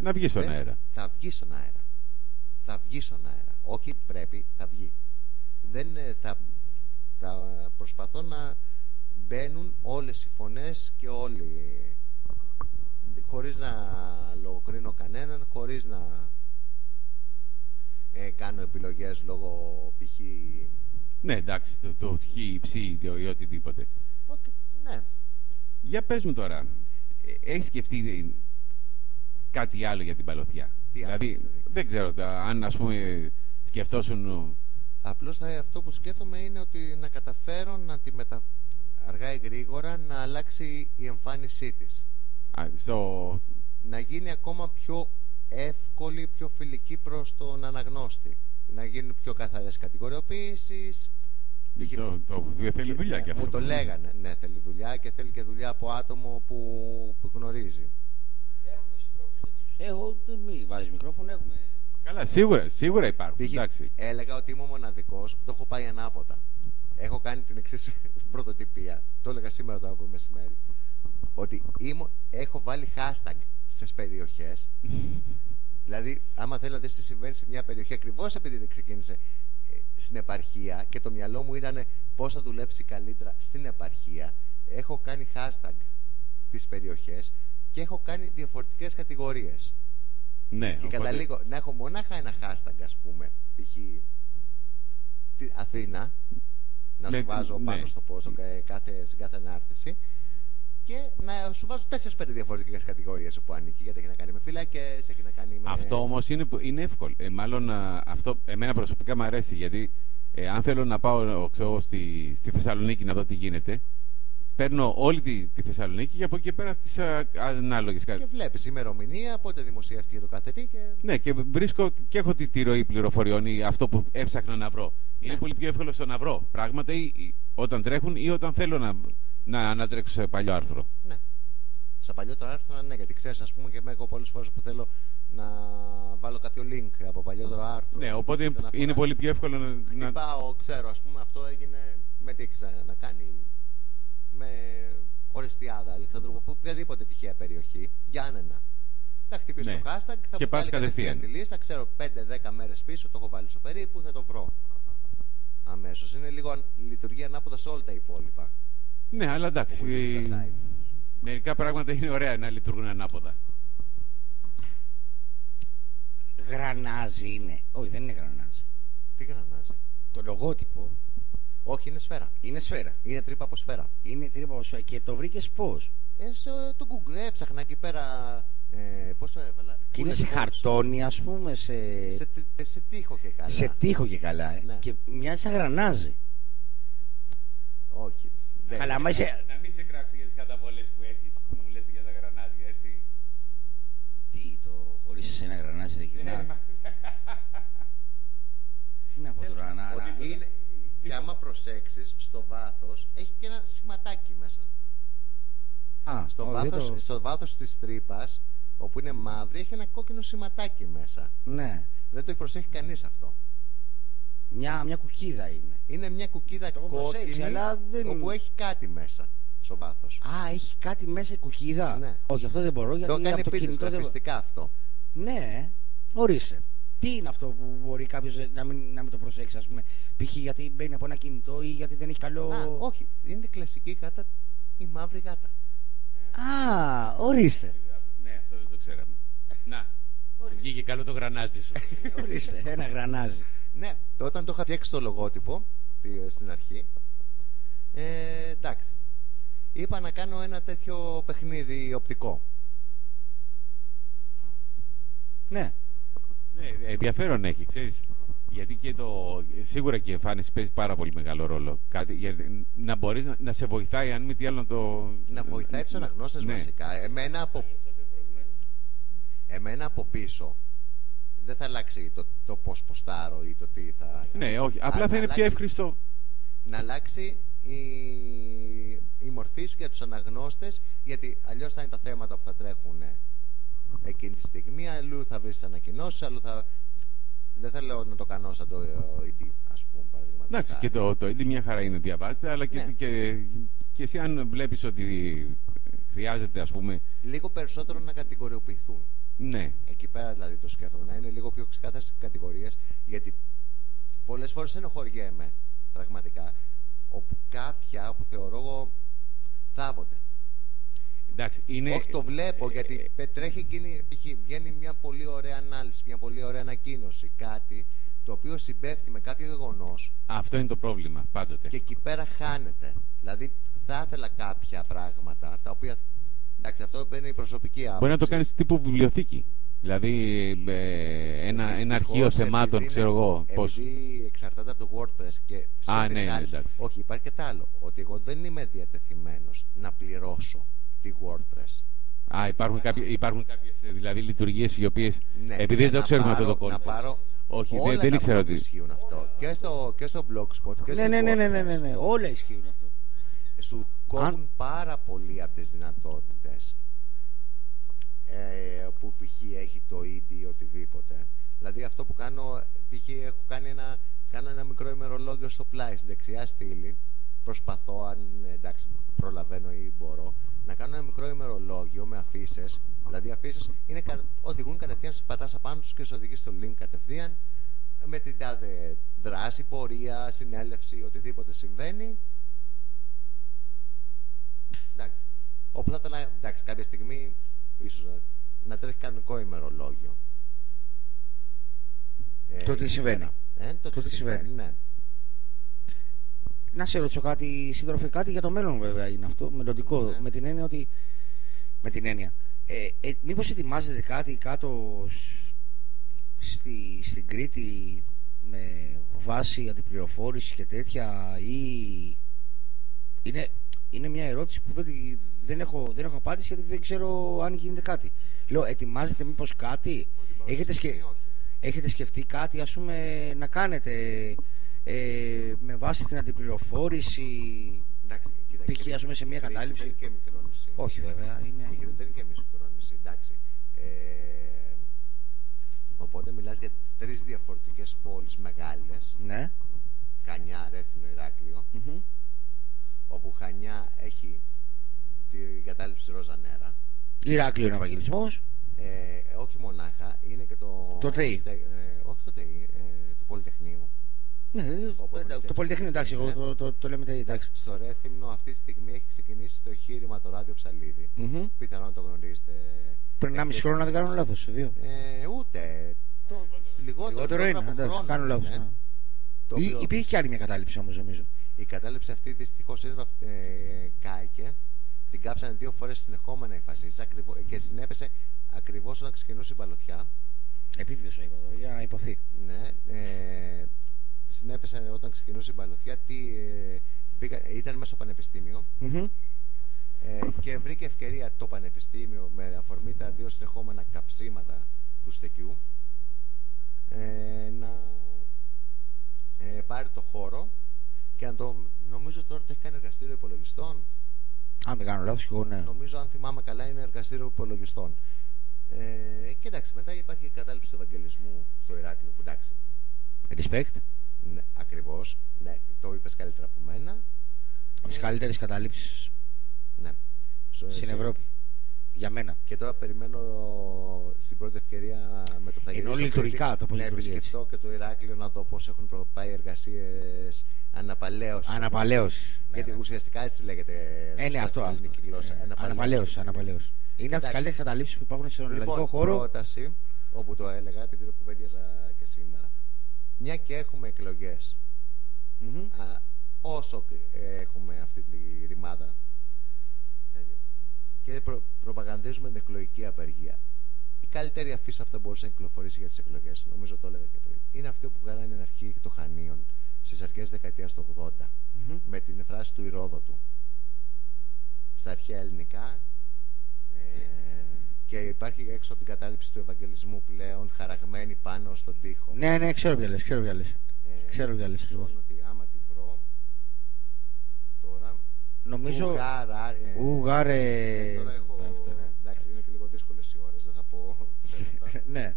να βγει στον αέρα. Θα βγει στον αέρα. Θα βγει στον αέρα. Όχι πρέπει, θα βγει. Δεν θα προσπαθώ να μπαίνουν όλες οι φωνές και όλοι, χωρίς να λογοκρίνω κανέναν, χωρίς να κάνω επιλογές λόγω π.χ. Ναι, εντάξει, το χ, ψ ή οτιδήποτε. Ναι. Για πες μου τώρα, έχεις σκεφτεί κάτι άλλο για την μπαλωθιά? Δηλαδή, δεν ξέρω, αν ας πούμε σκεφτόσουν. Απλώς αυτό που σκέφτομαι είναι ότι να καταφέρω να αργά ή γρήγορα να αλλάξει η εμφάνισή της. Να γίνει ακόμα πιο εύκολη, πιο φιλική προς τον αναγνώστη. Να γίνουν πιο καθαρές κατηγοριοποίησεις. Το οποίο θέλει δουλειά και αυτό. Μου το λέγανε. Ναι, θέλει δουλειά και θέλει και δουλειά από άτομο που γνωρίζει. Έχουμε συντρόφους τέτοιους. Εγώ μη βάζεις μικρόφωνο, έχουμε. Καλά, σίγουρα υπάρχουν. Έλεγα ότι είμαι ο μοναδικός που το έχω πάει ανάποδα. Έχω κάνει την εξής πρωτοτυπία. Το έλεγα σήμερα το μεσημέρι. Ότι έχω βάλει hashtag στις περιοχές. Δηλαδή, άμα θέλω να δεις τι συμβαίνει σε μια περιοχή, ακριβώς επειδή δεν ξεκίνησε στην επαρχία και το μυαλό μου ήταν πώς θα δουλέψει καλύτερα στην επαρχία, έχω κάνει hashtag τις περιοχές και έχω κάνει διαφορετικές κατηγορίες. Ναι, και καταλήγω να έχω μονάχα ένα hashtag, ας πούμε, π.χ. Αθήνα, να σου βάζω πάνω στο post στην κάθε ανάρτηση, και να σου βάζω 4-5 διαφορετικές κατηγορίες όπου ανήκει. Γιατί έχει να κάνει με φυλακές, έχει να κάνει με. Αυτό όμως είναι εύκολο. Μάλλον αυτό εμένα προσωπικά μου αρέσει, γιατί αν θέλω να πάω στη Θεσσαλονίκη να δω τι γίνεται, παίρνω όλη τη Θεσσαλονίκη και από εκεί και πέρα τις ανάλογες. Και βλέπεις ημερομηνία, πότε δημοσιεύτηκε το κάθε τι. Ναι, και βρίσκω και έχω τη ροή πληροφοριών ή αυτό που έψαχνα να βρω. Είναι πολύ πιο εύκολο στο να βρω πράγματα ή όταν τρέχουν ή όταν θέλω να ανατρέξω σε παλιό άρθρο. Ναι. Στα παλιότερα άρθρα, ναι, γιατί ξέρεις, ας πούμε, και εγώ πολλές φορές που θέλω να βάλω κάποιο link από παλιότερο άρθρο. Ναι, οπότε είναι πολύ πιο εύκολο να. Πάω, ξέρω, ας πούμε, αυτό έγινε με τι έχει να κάνει με Ορεστιάδα, Αλεξανδρούπολη, οποιαδήποτε τυχαία περιοχή, Γιάννενα. Θα χτυπήσω το hashtag, θα μου βγάλει κατευθείαν τη λίστα, ξέρω 5-10 μέρες πίσω, το έχω βάλει στο περίπου, θα το βρω αμέσως. Είναι λίγο λειτουργεί ανάποδα σε όλα τα υπόλοιπα. Ναι, αλλά εντάξει. Μερικά πράγματα είναι ωραία να λειτουργούν ανάποδα. Γρανάζι είναι. Όχι, δεν είναι γρανάζι. Τι γρανάζι? Το λογότυπο. Όχι, είναι σφαίρα. Είναι σφαίρα. Είναι τρύπα από σφαίρα. Είναι τρύπα από σφαίρα. Και το βρήκες πώς? Το Google. Έψαχνα εκεί πέρα. Πόσο έβαλα. Και είναι σε χαρτόνι, ας πούμε. Σε τείχο και καλά. Σε τείχο και καλά. Ναι. Και μοιάζει σαν γρανάζι. Όχι. Αλλά να μην σε κράξω για τις καταβολές που έχεις, που μου λες για τα γρανάζια, έτσι. Τι, το χωρίς ένα γρανάζι δεν γυρνά? Τι να πω τώρα, και άμα προσέξεις, στο βάθος έχει και ένα σηματάκι μέσα. Στο βάθος της τρύπας, όπου είναι μαύρη, έχει ένα κόκκινο σηματάκι μέσα. Ναι. Δεν το έχει προσέχει κανείς αυτό. Μια κουκίδα είναι. Είναι μια κουκίδα κόκκινη, αλλά όπου έχει κάτι μέσα στο βάθος. Α, έχει κάτι μέσα η κουκίδα. Ναι. Όχι, αυτό δεν μπορώ, γιατί το κάνει από το κινητό δεν αυτό. Ναι, ορίστε. Τι είναι αυτό που μπορεί κάποιος να μην το προσέξει, ας πούμε? Π.χ. γιατί μπαίνει από ένα κινητό ή γιατί δεν έχει καλό. Όχι, είναι κλασική γάτα, η μαύρη γάτα. Α, ορίστε. Ναι, αυτό δεν το ξέραμε. Να, βγήκε καλό το γρανάζι σου. Ορίστε, ένα γρανάζι. Ναι, όταν το είχα φτιάξει το λογότυπο στην αρχή, εντάξει, είπα να κάνω ένα τέτοιο παιχνίδι οπτικό. Ναι. Ναι, ενδιαφέρον έχει, ξέρεις. Γιατί και σίγουρα και η εμφάνιση παίζει πάρα πολύ μεγάλο ρόλο. Να μπορείς να σε βοηθάει, αν μη τι άλλο να βοηθάει τους αναγνώστες, ναι. Βασικά. Εμένα από πίσω δεν θα αλλάξει το πώς ποστάρω ή το τι θα. Ναι, όχι. Απλά θα είναι πιο εύχριστο. Να αλλάξει η μορφή σου για τους αναγνώστες, γιατί αλλιώς θα είναι τα θέματα που θα τρέχουν εκείνη τη στιγμή. Αλλού θα βρεις ανακοινώσεις, αλλού θα. Δεν θα λέω να το κάνω σαν το ED, ας πούμε, παραδείγματος. Εντάξει, και το ED μια χαρά είναι, διαβάζεται, αλλά ναι. και εσύ αν βλέπεις ότι χρειάζεται, ας πούμε. Λίγο περισσότερο να κατηγοριοποιηθούν. Ναι. Εκεί πέρα δηλαδή το σκέφτομαι, να είναι λίγο πιο ξεκάθαρες οι κατηγορίες, γιατί πολλές φορές στενοχωριέμαι πραγματικά, όπου κάποια που θεωρώ εγώ θάβονται. Εντάξει, όχι, το βλέπω, γιατί τρέχει εκείνη, βγαίνει μια πολύ ωραία ανάλυση, μια πολύ ωραία ανακοίνωση, κάτι το οποίο συμπέφτει με κάποιο γεγονός. Αυτό είναι το πρόβλημα, πάντοτε. Και εκεί πέρα χάνεται. Δηλαδή, θα ήθελα κάποια πράγματα τα οποία. Εντάξει, αυτό είναι η προσωπική άποψη. Μπορεί να το κάνεις τύπου βιβλιοθήκη. Δηλαδή, ένα αρχείο θεμάτων, ξέρω εγώ. Επειδή εξαρτάται από το WordPress και σε ναι, άλλες. Όχι, υπάρχει και τ' άλλο. Ότι εγώ δεν είμαι διατεθειμένος να πληρώσω τη WordPress. Υπάρχουν κάποιες δηλαδή λειτουργίες οι οποίες. Ναι, επειδή δεν το ξέρουμε αυτό το κόλπο. Όχι, δεν ήξερα ότι. Ισχύουν αυτό. Και στο Blogspot και στο WordPress. Ναι. Όλα ισχύουν αυτό. Σου κόβουν πάρα πολύ από τις δυνατότητες που π.χ. έχει το ED ή οτιδήποτε. Δηλαδή αυτό που κάνω, π.χ. έχω κάνω ένα μικρό ημερολόγιο στο πλάι, στην δεξιά στήλη. Προσπαθώ, αν εντάξει, προλαβαίνω ή μπορώ, να κάνω ένα μικρό ημερολόγιο με αφίσες. Δηλαδή αφίσες οδηγούν κατευθείαν, πατάς απάνω τους και σου οδηγεί στο link κατευθείαν με την τάδε δράση, πορεία, συνέλευση, οτιδήποτε συμβαίνει. Εντάξει. Όπου θα ήθελα, εντάξει, κάποια στιγμή ίσως να τρέχει κανονικό ημερολόγιο. Το τι συμβαίνει. Το τι συμβαίνει, ναι. Να σε ρωτήσω κάτι, σύντροφε, κάτι για το μέλλον βέβαια είναι αυτό, μελλοντικό, Ναι. με την έννοια ότι. Με την έννοια. Μήπως ετοιμάζετε κάτι κάτω στην Κρήτη με βάση αντιπληροφόρηση και τέτοια, ή. Είναι μια ερώτηση που δεν έχω απάντηση, γιατί δεν ξέρω αν γίνεται κάτι. Λέω, ετοιμάζετε μήπως κάτι? Έχετε σκεφτεί κάτι, ας πούμε, να κάνετε με βάση την αντιπληροφόρηση? Εντάξει, π.χ. ας πούμε σε μια κατάληψη. Δεν είναι και μικρό νησί. Όχι βέβαια. Δεν είναι και μικρό νησί, εντάξει. Οπότε μιλάς για 3 διαφορετικές πόλεις μεγάλες. Ναι. Χανιά, Ρέθυμνο, Ηράκλειο. Mm-hmm. Όπου Χανιά έχει την κατάληψη Ροζανέρα. Ηράκλειο είναι Ευαγγελισμός. Όχι μονάχα, είναι και το ΤΕΙ. όχι το ΤΕΙ, του Πολυτεχνείου. Ναι, το Πολυτεχνείο, εντάξει, εγώ το λέμε ΤΕΙ, εντάξει. Στο Ρέθυμνο αυτή τη στιγμή έχει ξεκινήσει το εγχείρημα το ράδιο Ψαλίδη. Mm-hmm. Πιθανόν να το γνωρίζετε. Πριν 1,5 χρόνο, να δεν κάνω λάθος, 2. Ούτε. Λιγότερο είναι, από εντάξει, χρόνο. κάνω λάθος. Ναι. Υπήρχε και άλλη μια κατάληψη όμως, νομίζω. Η κατάληψη αυτή δυστυχώς κάηκε. Την κάψανε 2 φορές συνεχόμενα οι φασίστες και συνέπεσε ακριβώς όταν ξεκινούσε η μπαλωτιά. Επίτηδες το είπα τώρα, για να υποθεί. Ναι. Συνέπεσε όταν ξεκινούσε η μπαλωτιά. Ήταν μέσα στο πανεπιστήμιο. Mm-hmm. Και βρήκε ευκαιρία το πανεπιστήμιο, με αφορμή τα 2 συνεχόμενα καψίματα του στεκιού, να πάρει το χώρο και νομίζω τώρα το έχει κάνει εργαστήριο υπολογιστών. Αν δεν κάνω λάθος, εγώ ναι. Νομίζω, αν θυμάμαι καλά, είναι εργαστήριο υπολογιστών. Και εντάξει, μετά υπάρχει η κατάληψη του Ευαγγελισμού στο Ηράκλειο, που εντάξει. Respect. Ναι, ακριβώς. Ναι, το είπες καλύτερα από μένα. Από τις καλύτερες κατάληψεις. Ναι. Στην Ευρώπη. Για μένα. Και τώρα περιμένω στην πρώτη ευκαιρία με το που θα Είναι γυρίσω όλοι λειτουργικά Κρήτη, το πώς να λειτουργεί επισκεφτώ και το Ηράκλειο να δω πώς έχουν πάει εργασίες αναπαλαίωσης. Αναπαλαίωση. Γιατί ουσιαστικά έτσι λέγεται Ναι, αυτό. στην ελληνική γλώσσα. Αναπαλαίωση. Είναι από τις καλύτερες καταλήψεις που υπάρχουν στον ελληνικό Λοιπόν, χώρο. πρόταση, όπου το έλεγα, επειδή το κουβέντιαζα και σήμερα. Μια και έχουμε εκλογές, Μμμ. όσο έχουμε αυτή τη ρημάδα και προπαγανδίζουμε την εκλογική απεργία, η καλύτερη αφίσα που θα μπορούσε να κυκλοφορήσει για τις εκλογές, νομίζω το έλεγα και πριν, είναι αυτή που βγάλανε την αρχή των Χανίων στις αρχές δεκαετίας του 80, με την φράση του Ηρόδοτου στα αρχαία ελληνικά. Και υπάρχει έξω από την κατάληψη του Ευαγγελισμού πλέον χαραγμένη πάνω στον τοίχο. Ναι, ξέρω ποια λες. Ξέρω ποια λες. Ότι άμα την βρω τώρα. Νομίζω. Τώρα έχω. Εντάξει, είναι και λίγο δύσκολες οι ώρες, δεν θα πω. Ναι.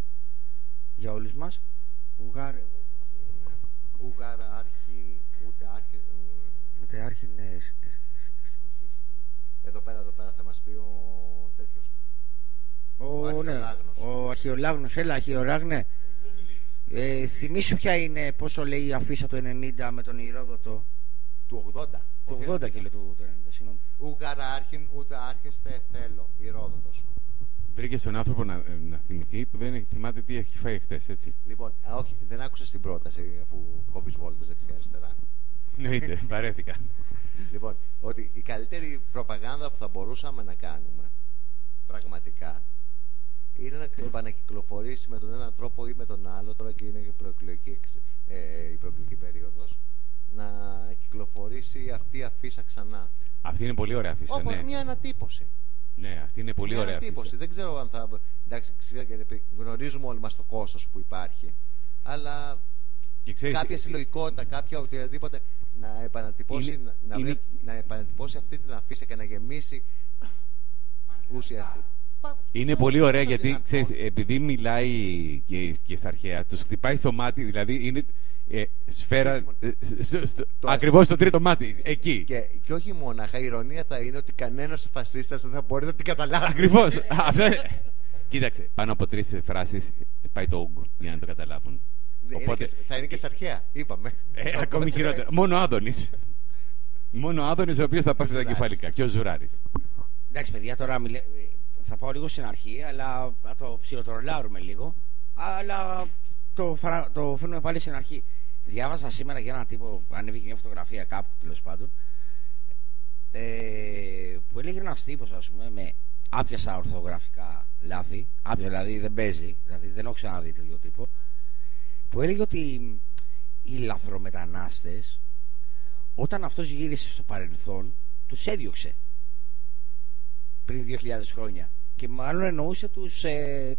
Για όλους μας. Ουγάρα άρχιν, ούτε άρχιν. Εδώ πέρα θα μας πει ο τέτοιος. Ο αρχαιολάγνος. Έλα, αρχαιολάγνε. Θυμήσου ποια είναι, πόσο λέει η αφίσα του 90 με τον Ηρόδοτο. Του 80. Το 80 και λέει του 90, συγγνώμη. Ουγάρα άρχιν, ούτε άρχεστε θέλω. Ηρόδοτος. Βρήκε τον άνθρωπο να θυμηθεί που δεν θυμάται τι έχει φάει χτες, έτσι. Λοιπόν, όχι, δεν άκουσες την πρόταση αφού κόβεις βόλτες δεξιά-αριστερά. Εννοείται, παρέθηκα. Λοιπόν, ότι η καλύτερη προπαγάνδα που θα μπορούσαμε να κάνουμε πραγματικά είναι να επανακυκλοφορήσει με τον έναν τρόπο ή με τον άλλο, τώρα και είναι η προεκλογική περίοδος, να κυκλοφορήσει αυτή η αφίσα ξανά. Αυτή είναι πολύ ωραία αφίσα, Όπως ναι. μια ανατύπωση. Ναι, αυτή είναι πολύ ωραία αφίσα. Δεν ξέρω αν θα. Εντάξει, γνωρίζουμε όλοι μας το κόστος που υπάρχει, αλλά Και ξέρεις, κάποια συλλογικότητα, κάποια οτιδήποτε να επανατυπώσει, να επανατυπώσει αυτή την αφίσα και να γεμίσει ουσιαστικά. είναι πολύ ωραία γιατί ξέρεις, επειδή μιλάει και στα αρχαία, τους χτυπάει στο μάτι, δηλαδή είναι σφαίρα ακριβώς στο τρίτο μάτι, εκεί. Και όχι μόναχα, η ηρωνία θα είναι ότι κανένας φασίστας δεν θα μπορεί να την καταλάβει. Ακριβώς. Κοίταξε, πάνω από 3 φράσεις πάει το ούγκο για να το καταλάβουν. Οπότε, θα είναι και στα αρχαία, είπαμε. Ακόμη χειρότερα. Μόνο ο Άδωνης. Μόνο ο Άδωνης ο οποίος θα πάθει τα κεφαλικά. Και ο Ζουράρης. Εντάξει, παιδιά, τώρα θα πάω λίγο στην αρχή, αλλά να το ψιλοτρολάρουμε λίγο. Αλλά το φέρνουμε πάλι στην αρχή. Διάβαζα σήμερα για έναν τύπο, ανέβηκε μια φωτογραφία κάπου τέλος πάντων, που έλεγε ένας τύπος, ας πούμε, με άπιασα ορθογραφικά λάθη, δηλαδή δεν παίζει, δηλαδή δεν έχω ξαναδεί τέτοιο τύπο, που έλεγε ότι οι λαθρομετανάστες, όταν αυτός γύρισε στο παρελθόν, τους έδιωξε πριν 2.000 χρόνια. Και μάλλον εννοούσε τους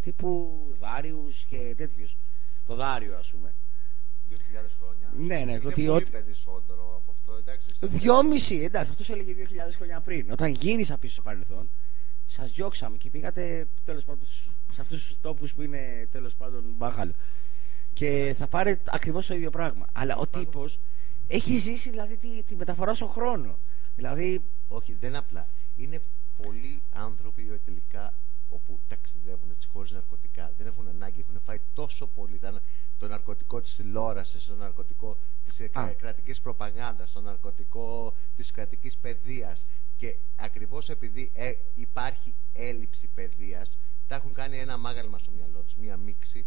τύπου Δάριους και τέτοιους. Το Δάριο, ας πούμε. 2.000 χρόνια. Ναι, είναι πολύ περισσότερο από αυτό. Εντάξει, 2,5, εντάξει, αυτός έλεγε 2.000 χρόνια πριν. Όταν γύρισα πίσω στο παρελθόν, σας διώξαμε και πήγατε τέλος πάντων σε αυτούς τους τόπους που είναι τέλος πάντων μπάχαλο. Και θα πάρει ακριβώς το ίδιο πράγμα. Αλλά ο τύπος έχει ζήσει δηλαδή τη μεταφορά στον χρόνο. Δηλαδή. Όχι, δεν απλά. Είναι πολλοί άνθρωποι τελικά όπου ταξιδεύουν έτσι χωρίς ναρκωτικά. Δεν έχουν ανάγκη, έχουν φάει τόσο πολύ το ναρκωτικό της τηλεόρασης, το ναρκωτικό της κρατικής προπαγάνδας, το ναρκωτικό της κρατικής παιδείας. Και ακριβώς επειδή υπάρχει έλλειψη παιδείας, τα έχουν κάνει ένα μάγαλμα στο μυαλό τους, μία μίξη,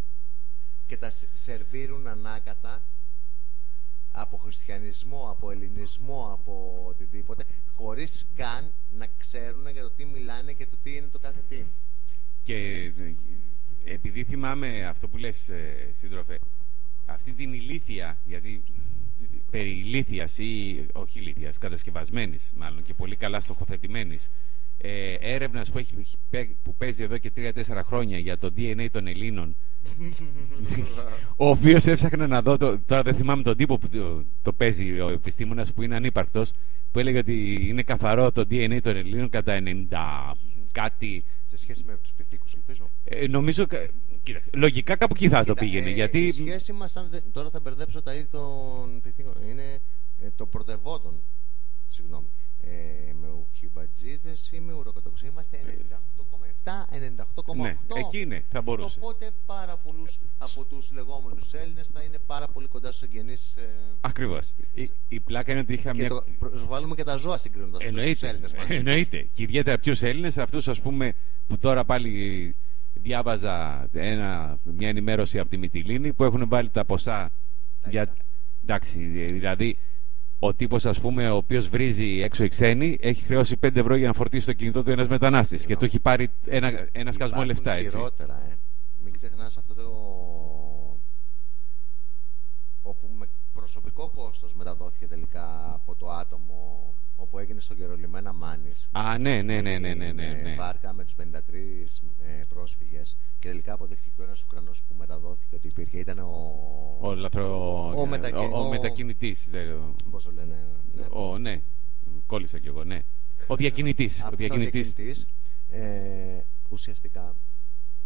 και τα σερβίρουν ανάκατα από χριστιανισμό, από ελληνισμό, από οτιδήποτε, χωρίς καν να ξέρουν για το τι μιλάνε και το τι είναι το κάθε τι. Και επειδή θυμάμαι αυτό που λες, σύντροφε, αυτή την ηλίθια, γιατί περί ηλίθιας ή όχι ηλίθιας, κατασκευασμένης μάλλον και πολύ καλά στοχοθετημένης έρευνας που παίζει εδώ και 3-4 χρόνια για το DNA των Ελλήνων, ο οποίος έψαχνα να δω, τώρα δεν θυμάμαι τον τύπο που το παίζει ο επιστήμονας που είναι ανύπαρκτος, που έλεγε ότι είναι καθαρό το DNA των Ελλήνων κατά 90 κάτι. Σε σχέση με τους πυθίκους, ελπίζω. Νομίζω, κοίταξε, λογικά κάπου εκεί θα το πήγαινε. Γιατί... Η σχέση μας, τώρα θα μπερδέψω τα είδη των πυθίκων, είναι το πρωτευόντων. Συγγνώμη. με ουχιμπατζίδες ή με ουροκοτόκους. Είμαστε 98,7, 98,8. Ναι, εκεί είναι, θα μπορούσε. Οπότε πάρα πολλούς από τους λεγόμενους Έλληνες θα είναι πάρα πολύ κοντά στους εγγενείς. Ακριβώς. Η πλάκα είναι ότι είχα Και μια. προσβάλλουμε και τα ζώα συγκρίνοντας τους Έλληνες μαζί. Εννοείται. Και ιδιαίτερα ποιους Έλληνες, αυτούς ας πούμε που τώρα πάλι διάβαζα μια ενημέρωση από τη Μυτιλήνη που έχουν βάλει τα ποσά. Εντάξει, δηλαδή ο τύπος ας πούμε ο οποίος βρίζει έξω οι ξένοι έχει χρεώσει 5 ευρώ για να φορτίσει το κινητό του ένας μετανάστης και του έχει πάρει ένα σκασμό λεφτά. Έτσι. Χειρότερα, μην ξεχνάς αυτό το. Όπου με προσωπικό κόστος μεταδόθηκε τελικά από το άτομο όπου έγινε στο Γερολιμένα Μάνης. Α, ναι. Βάρκα με τους 53 πρόσφυγες και τελικά αποδείχθηκε ο ένας Ουκρανός που μεταδόθηκε ότι υπήρχε, ήταν ο μετακινητής. Πώς το λένε, ναι, κόλλησα κι εγώ, ναι. Ο διακινητής. Ο διακινητής. Ουσιαστικά.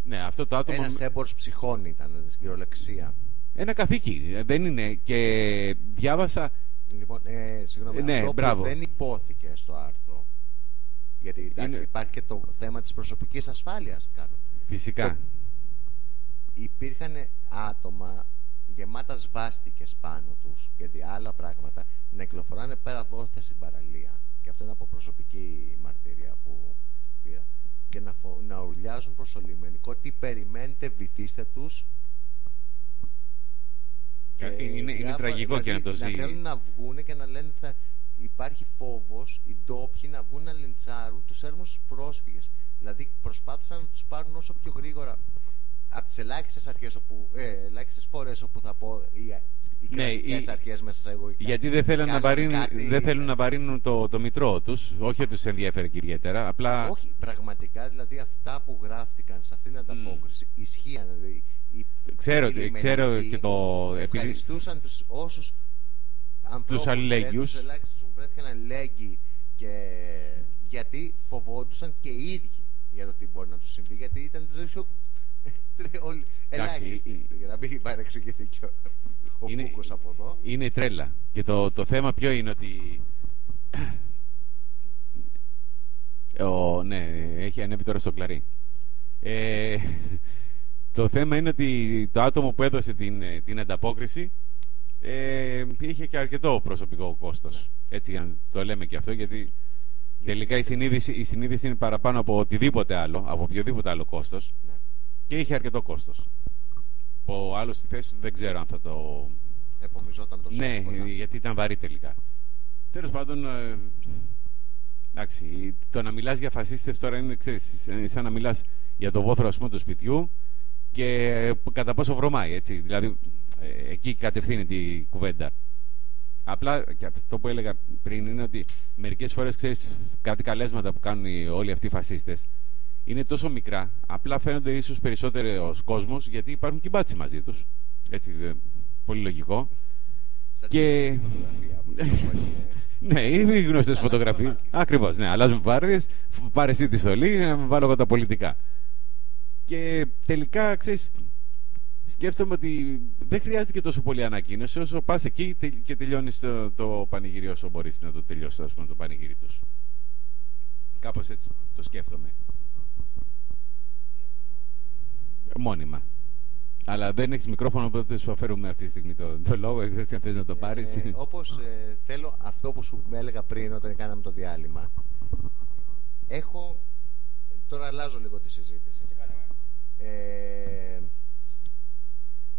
Ναι, αυτό το άτομο. Ένας έμπορος ψυχών ήταν στην κυριολεξία. Ένα καθήκη, δεν είναι. Και διάβασα. Λοιπόν, συγγνώμη, αυτό που δεν υπόθηκε στο άρθρο. Γιατί εντάξει, υπάρχει και το θέμα της προσωπικής ασφάλειας. Φυσικά. Υπήρχαν άτομα γεμάτα σβάστηκες πάνω τους και άλλα πράγματα να κυκλοφοράνε πέρα δόθια στην παραλία. Και αυτό είναι από προσωπική μαρτυρία που πήρα. Και να ουρλιάζουν προς το λιμενικό. Τι περιμένετε, βυθίστε τους. Είναι τραγικό και να το ζει. Να θέλουν να βγουν και να λένε υπάρχει φόβος οι ντόπιοι να βγουν να λιντσάρουν τους έρμους πρόσφυγες. Δηλαδή προσπάθησαν να τους πάρουν όσο πιο γρήγορα από τις ελάχιστες φορές όπου θα πω οι κρατικές αρχές μέσα σε εγωικά. Γιατί δεν θέλουν να βαρύνουν το μητρό τους. Όχι ότι τους ενδιαφέρει και ιδιαίτερα. Απλά. Όχι, πραγματικά δηλαδή αυτά που γράφτηκαν σε αυτήν την ανταπόκριση ισχύαν. Δηλαδή, ξέρω και το. Ευχαριστούσαν τους όσους ανθρώπους, τους ελάχιστους που βρέθηκαν αλληλέγγυοι γιατί φοβόντουσαν και οι ίδιοι για το τι μπορεί να τους συμβεί, γιατί ήταν ελάχιστοι, για να μην παρεξηγηθεί και ο Κούκος από εδώ. Είναι τρέλα. Και το θέμα ποιο είναι ότι ναι, έχει ανέβει τώρα στο Κλαρί. Το θέμα είναι ότι το άτομο που έδωσε την ανταπόκριση είχε και αρκετό προσωπικό κόστος. Έτσι για να το λέμε και αυτό, γιατί τελικά η συνείδηση είναι παραπάνω από οτιδήποτε άλλο, από οποιοδήποτε άλλο κόστος, και είχε αρκετό κόστος. Ο άλλος στη θέση του δεν ξέρω αν θα το επομιζόταν τόσο εύκολα. Ναι, γιατί ήταν βαρύ τελικά. Τέλος πάντων, εντάξει, το να μιλάς για φασίστες τώρα είναι, ξέρεις, σαν να μιλάς για το βόθρο, ας πούμε, του σπιτιού και κατά πόσο βρωμάει, έτσι. Δηλαδή, εκεί κατευθύνεται η κουβέντα. Απλά, και αυτό που έλεγα πριν είναι ότι μερικές φορές, ξέρεις, κάτι καλέσματα που κάνουν όλοι αυτοί οι φασίστες είναι τόσο μικρά, απλά φαίνονται ίσως περισσότερος κόσμος, γιατί υπάρχουν και μπάτσοι μαζί τους. Έτσι, πολύ λογικό. Και ναι, είναι γνωστές φωτογραφίες. Ακριβώς, ναι, αλλάζουμε βάρδιες, πάρε εσύ τη στολή, να βάλω εγώ τα πολιτικά. Και τελικά, ξέρεις, σκέφτομαι ότι δεν χρειάζεται και τόσο πολύ ανακοίνωση όσο πας εκεί και τελειώνεις το πανηγύρι όσο μπορείς να το τελειώσεις, ας πούμε, το πανηγύρι τους. Κάπως έτσι το σκέφτομαι. Μόνιμα. Αλλά δεν έχεις μικρόφωνο, οπότε σου αφαίρουμε αυτή τη στιγμή το λόγο, εκτός αν θες να το πάρεις. Όπως θέλω αυτό που σου έλεγα πριν όταν κάναμε το διάλειμμα. Τώρα αλλάζω λίγο τη συζήτηση.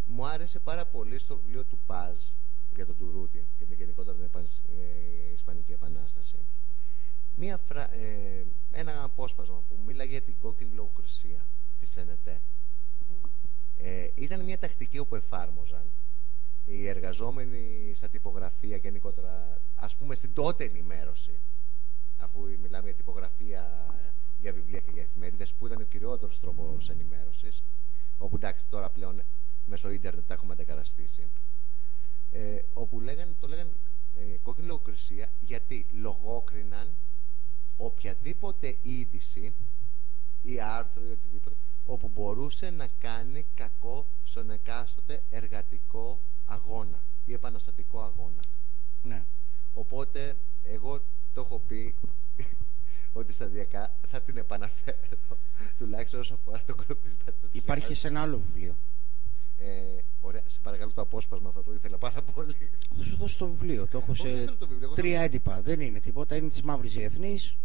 Μου άρεσε πάρα πολύ στο βιβλίο του Παζ για τον Τουρούτη και την γενικότερα την Ισπανική Επανάσταση ένα απόσπασμα που μίλαγε για την κόκκινη λογοκρισία της ΕΝΕΤΕ. Ήταν μια τακτική όπου εφάρμοζαν οι εργαζόμενοι στα τυπογραφία και γενικότερα, ας πούμε, στην τότε ενημέρωση, αφού μιλάμε για τυπογραφία, για βιβλία και για εφημερίδες, που ήταν ο κυριότερος τρόπος ενημέρωσης, όπου εντάξει τώρα πλέον μέσω ίντερνετ τα έχουμε αντεκαταστήσει, όπου το λέγαν κόκκινη λογοκρισία, γιατί λογόκριναν οποιαδήποτε είδηση ή άρθρο ή οτιδήποτε όπου μπορούσε να κάνει κακό στον εκάστοτε εργατικό αγώνα ή επαναστατικό αγώνα. Ναι. Οπότε εγώ το έχω πει ότι σταδιακά θα την επαναφέρω. Τουλάχιστον όσο αφορά τον κλουμπ της Πατριωτικής. Υπάρχει και σε ένα άλλο βιβλίο. Ωραία, σε παρακαλώ το απόσπασμα, θα το ήθελα πάρα πολύ. Θα σου δώσω το βιβλίο. Το έχω Όχι, δεν σε θέλω το βιβλίο, εγώ 3 θέλω- έντυπα. Δεν είναι τίποτα. Είναι της Μαύρης Διεθνής.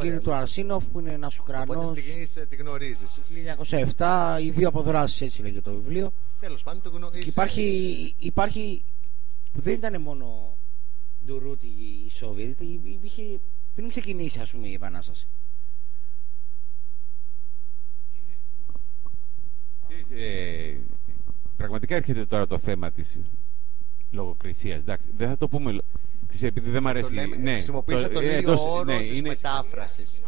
Και είναι του Αρσίνοφ που είναι ένας Ουκρανός. Οπότε τη γνωρίζεις. 1907. Οι δύο αποδράσεις, έτσι λέγεται το βιβλίο. Τέλος πάντων, το γνωρίζεις. Και υπάρχει που δεν ήταν μόνο ντουρούτι οι Σόβιετ, είχε πριν ξεκινήσει, ας πούμε, η Επανάσταση. Πραγματικά έρχεται τώρα το θέμα της λογοκρισίας. Εντάξει, δεν θα το πούμε. Ξέρεις, επειδή δεν μ' αρέσει. Χρησιμοποίησα τον ίδιο εντός- όρο ναι, της είναι- μετάφρασης.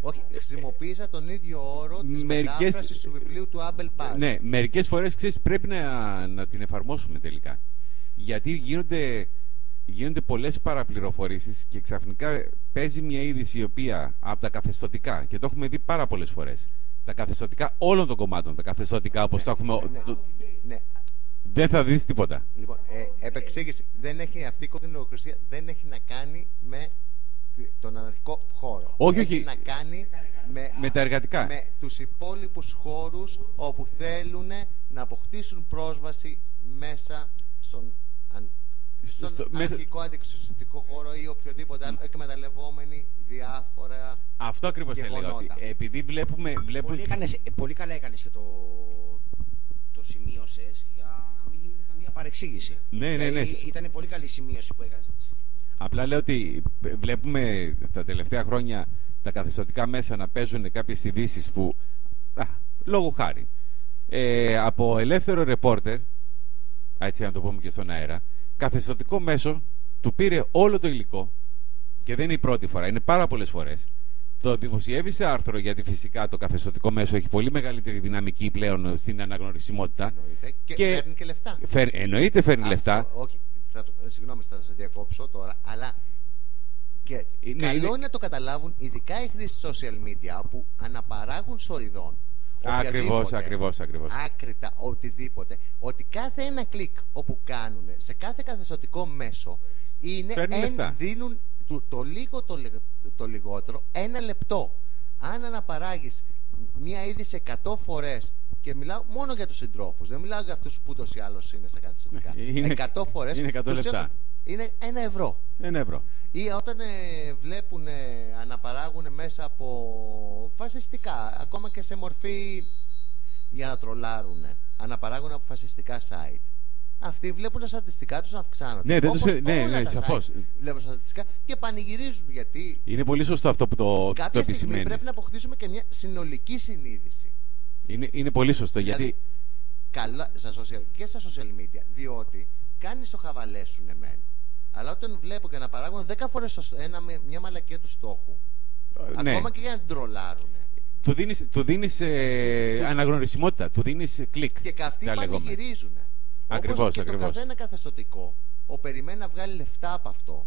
Όχι, χρησιμοποίησα τον ίδιο όρο της μετάφρασης του βιβλίου του Άμπελ Πας. Ναι, μερικές φορές ξέρεις, πρέπει να την εφαρμόσουμε τελικά. Γιατί γίνονται πολλές παραπληροφορήσεις και ξαφνικά παίζει μια είδηση η οποία από τα καθεστωτικά, και το έχουμε δει πάρα πολλές φορές, τα καθεστωτικά όλων των κομμάτων, τα καθεστωτικά όπως τα έχουμε. Ναι. Δεν θα δεις τίποτα. Λοιπόν, επεξήγηση. Αυτή η κόκκινη λογοκρισία δεν έχει να κάνει με τον αναρχικό χώρο. Όχι, έχει όχι. να κάνει Με τα εργατικά. με τους υπόλοιπους χώρους όπου θέλουν να αποκτήσουν πρόσβαση μέσα στον αρχικό αντιξουσιαστικό χώρο ή οποιοδήποτε άλλο, εκμεταλλευόμενοι διάφορα. Αυτό ακριβώς έλεγα. Ότι γεγονότα. επειδή βλέπουμε. Πολύ καλά έκανες και το σημείωσες για να μην γίνεται καμία παρεξήγηση. Ναι. Ήταν πολύ καλή η σημείωση που έκανες. Απλά λέω ότι βλέπουμε τα τελευταία χρόνια τα καθεστωτικά μέσα να παίζουν κάποιες ειδήσεις που, λόγω χάρη, από ελεύθερο ρεπόρτερ, έτσι να το πούμε και στον αέρα, καθεστωτικό μέσο του πήρε όλο το υλικό, και δεν είναι η πρώτη φορά, είναι πάρα πολλές φορές. Το δημοσιεύει σε άρθρο, γιατί φυσικά το καθεστωτικό μέσο έχει πολύ μεγαλύτερη δυναμική πλέον στην αναγνωρισιμότητα. Εννοείται. Και παίρνει και λεφτά. Εννοείται φέρνει λεφτά. Όχι, συγγνώμη, θα σε διακόψω τώρα, αλλά και καλό είναι να το καταλάβουν ειδικά οι χρήστες social media που αναπαράγουν σοριδών. Ακριβώς. Άκρητα, οτιδήποτε. Ότι κάθε ένα κλικ όπου κάνουν σε κάθε καθεστωτικό μέσο είναι δίνουν το λίγο το λιγότερο 1 λεπτό. Αν αναπαράγεις μία είδηση 100 φορές, και μιλάω μόνο για τους συντρόφους, δεν μιλάω για αυτούς που ούτως ή άλλως είναι στα καθεστωτικά. 100 φορές είναι 100 λεπτά. Είναι 1 ευρώ. 1 ευρώ. Ή όταν βλέπουν, αναπαράγουν μέσα από φασιστικά, ακόμα και σε μορφή για να τρολάρουν, αναπαράγουν από φασιστικά site. Αυτοί βλέπουν τα στατιστικά τους να αυξάνονται. Ναι, σαφώς. Βλέπουν τα στατιστικά και πανηγυρίζουν, γιατί είναι πολύ σωστό αυτό που το επισημαίνεις. Πρέπει να αποκτήσουμε και μια συνολική συνείδηση. Είναι πολύ σωστό, δηλαδή, γιατί καλά και στα social media, διότι κάνεις το χαβαλέ σου μεν. Αλλά όταν βλέπω και να παράγουν 10 φορές μια μαλακία του στόχου, ακόμα και για να την τρολάρουν, του δίνεις αναγνωρισιμότητα, του δίνεις κλικ. Και αυτοί πανηγυρίζουν. Ακριβώς. Και το καθένα καθεστωτικό περιμένει να βγάλει λεφτά από αυτό.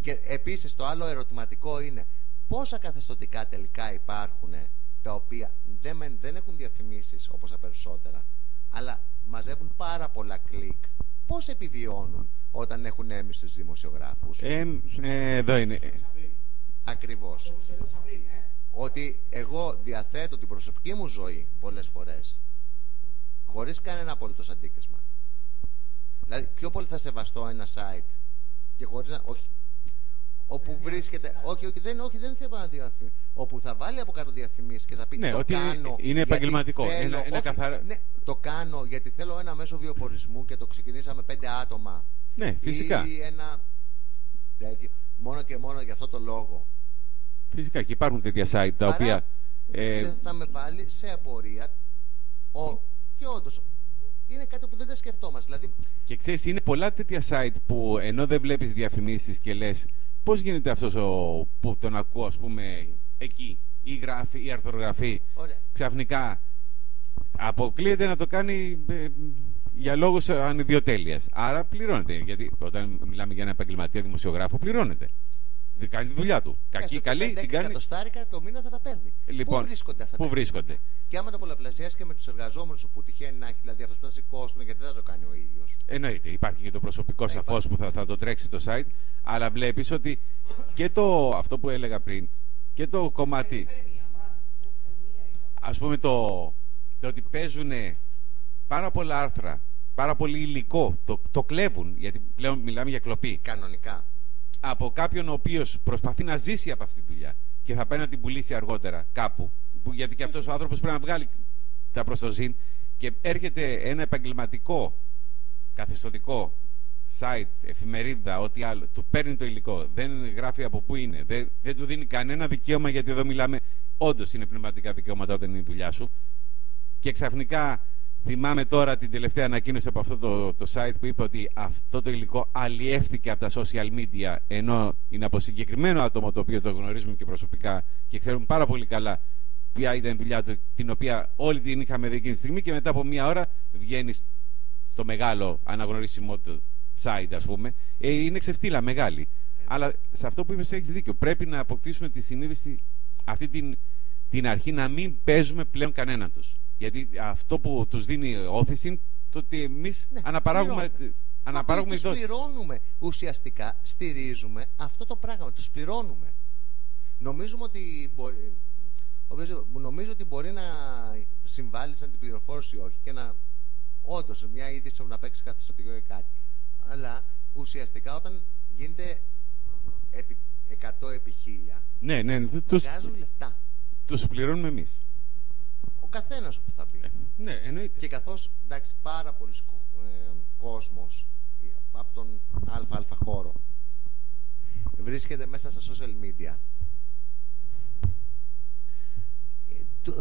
Και επίσης το άλλο ερωτηματικό είναι πόσα καθεστωτικά τελικά υπάρχουν, τα οποία δεν έχουν διαφημίσεις όπως τα περισσότερα, αλλά μαζεύουν πάρα πολλά κλικ. Πώς επιβιώνουν όταν έχουν έμιστους δημοσιογράφους? Εδώ είναι. Ακριβώς. Ότι εγώ διαθέτω την προσωπική μου ζωή πολλές φορές χωρίς κανένα απολύτως αντίκρισμα. Δηλαδή, πιο πολύ θα σεβαστώ ένα site και χωρίς να. Όχι. Όπου βρίσκεται. Όχι, δεν θέλω να διαφημίσει. Όπου θα βάλει από κάτω διαφημίσεις και θα πει το ότι κάνω. Είναι επαγγελματικό. Ναι, το κάνω γιατί θέλω ένα μέσο βιοπορισμού και το ξεκινήσαμε 5 άτομα. Ναι, φυσικά. Ή ένα τέτοιο. Μόνο και μόνο για αυτό το λόγο. Φυσικά και υπάρχουν τέτοια site τα οποία. Δεν θα με βάλει σε απορία. Και όντως είναι κάτι που δεν τα σκεφτόμαστε. Δηλαδή... Και ξέρεις, είναι πολλά τέτοια site που ενώ δεν βλέπεις διαφημίσεις και λες πώς γίνεται αυτός που τον ακούω, ας πούμε, εκεί, ή γράφει ή αρθρογραφεί, ξαφνικά αποκλείεται να το κάνει για λόγους ανιδιοτέλειας. Άρα πληρώνεται. Γιατί όταν μιλάμε για ένα επαγγελματία δημοσιογράφο, πληρώνεται. Δεν κάνει τη δουλειά του. Κακή, καλή, την κάνει. Εκατοστάρικα το μήνα θα τα παίρνει. Λοιπόν, πού βρίσκονται αυτά? Πού βρίσκονται? Και άμα το πολλαπλασιάσει και με του εργαζόμενου που τυχαίνει να έχει, δηλαδή αυτό που θα σηκώσουν, γιατί δεν θα το κάνει ο ίδιο. Εννοείται. Υπάρχει και το προσωπικό σαφώς που θα το τρέξει το site. Αλλά βλέπεις ότι και αυτό που έλεγα πριν και το κομμάτι. Ας πούμε το ότι παίζουν πάρα πολλά άρθρα, πάρα πολύ υλικό, το κλέβουν, γιατί πλέον μιλάμε για κλοπή. Κανονικά. Από κάποιον ο οποίος προσπαθεί να ζήσει από αυτή τη δουλειά και θα πάει να την πουλήσει αργότερα κάπου, γιατί και αυτός ο άνθρωπος πρέπει να βγάλει τα προστοζήν, και έρχεται ένα επαγγελματικό, καθεστωτικό site, εφημερίδα, ό,τι άλλο, του παίρνει το υλικό, δεν γράφει από πού είναι, δεν του δίνει κανένα δικαίωμα, γιατί εδώ μιλάμε, όντως είναι πνευματικά δικαιώματα όταν είναι η δουλειά σου, και ξαφνικά θυμάμαι τώρα την τελευταία ανακοίνωση από αυτό το site που είπε ότι αυτό το υλικό αλλιεύθηκε από τα social media, ενώ είναι από συγκεκριμένο άτομο το οποίο το γνωρίζουμε και προσωπικά και ξέρουμε πάρα πολύ καλά ποια ήταν η δουλειά του, την οποία όλοι την είχαμε δει εκείνη τη στιγμή, και μετά από μία ώρα βγαίνει στο μεγάλο αναγνωρίσιμο του site, ας πούμε. Είναι ξεφτύλα μεγάλη. Αλλά σε αυτό που είπες έχεις δίκιο. Πρέπει να αποκτήσουμε τη συνείδηση, αυτή την αρχή, να μην παίζουμε πλέον κανέναν τους. Γιατί αυτό που τους δίνει όθηση είναι το ότι εμείς αναπαράγουμε τους πληρώνουμε. Ουσιαστικά στηρίζουμε αυτό το πράγμα. Τους πληρώνουμε. Νομίζω ότι μπορεί να συμβάλλει σαν την πληροφόρηση, όχι, και να όντως μια είδηση να παίξει καθεστωτικό ή κάτι. Αλλά ουσιαστικά όταν γίνεται 100 επί 1000, βγάζουν λεφτά. Τους πληρώνουμε εμείς. Ο καθένας που θα πει. Ναι, εννοείται. Και καθώς, εντάξει, πάρα πολλοί κόσμος από τον ΑΑ χώρο βρίσκεται μέσα στα social media,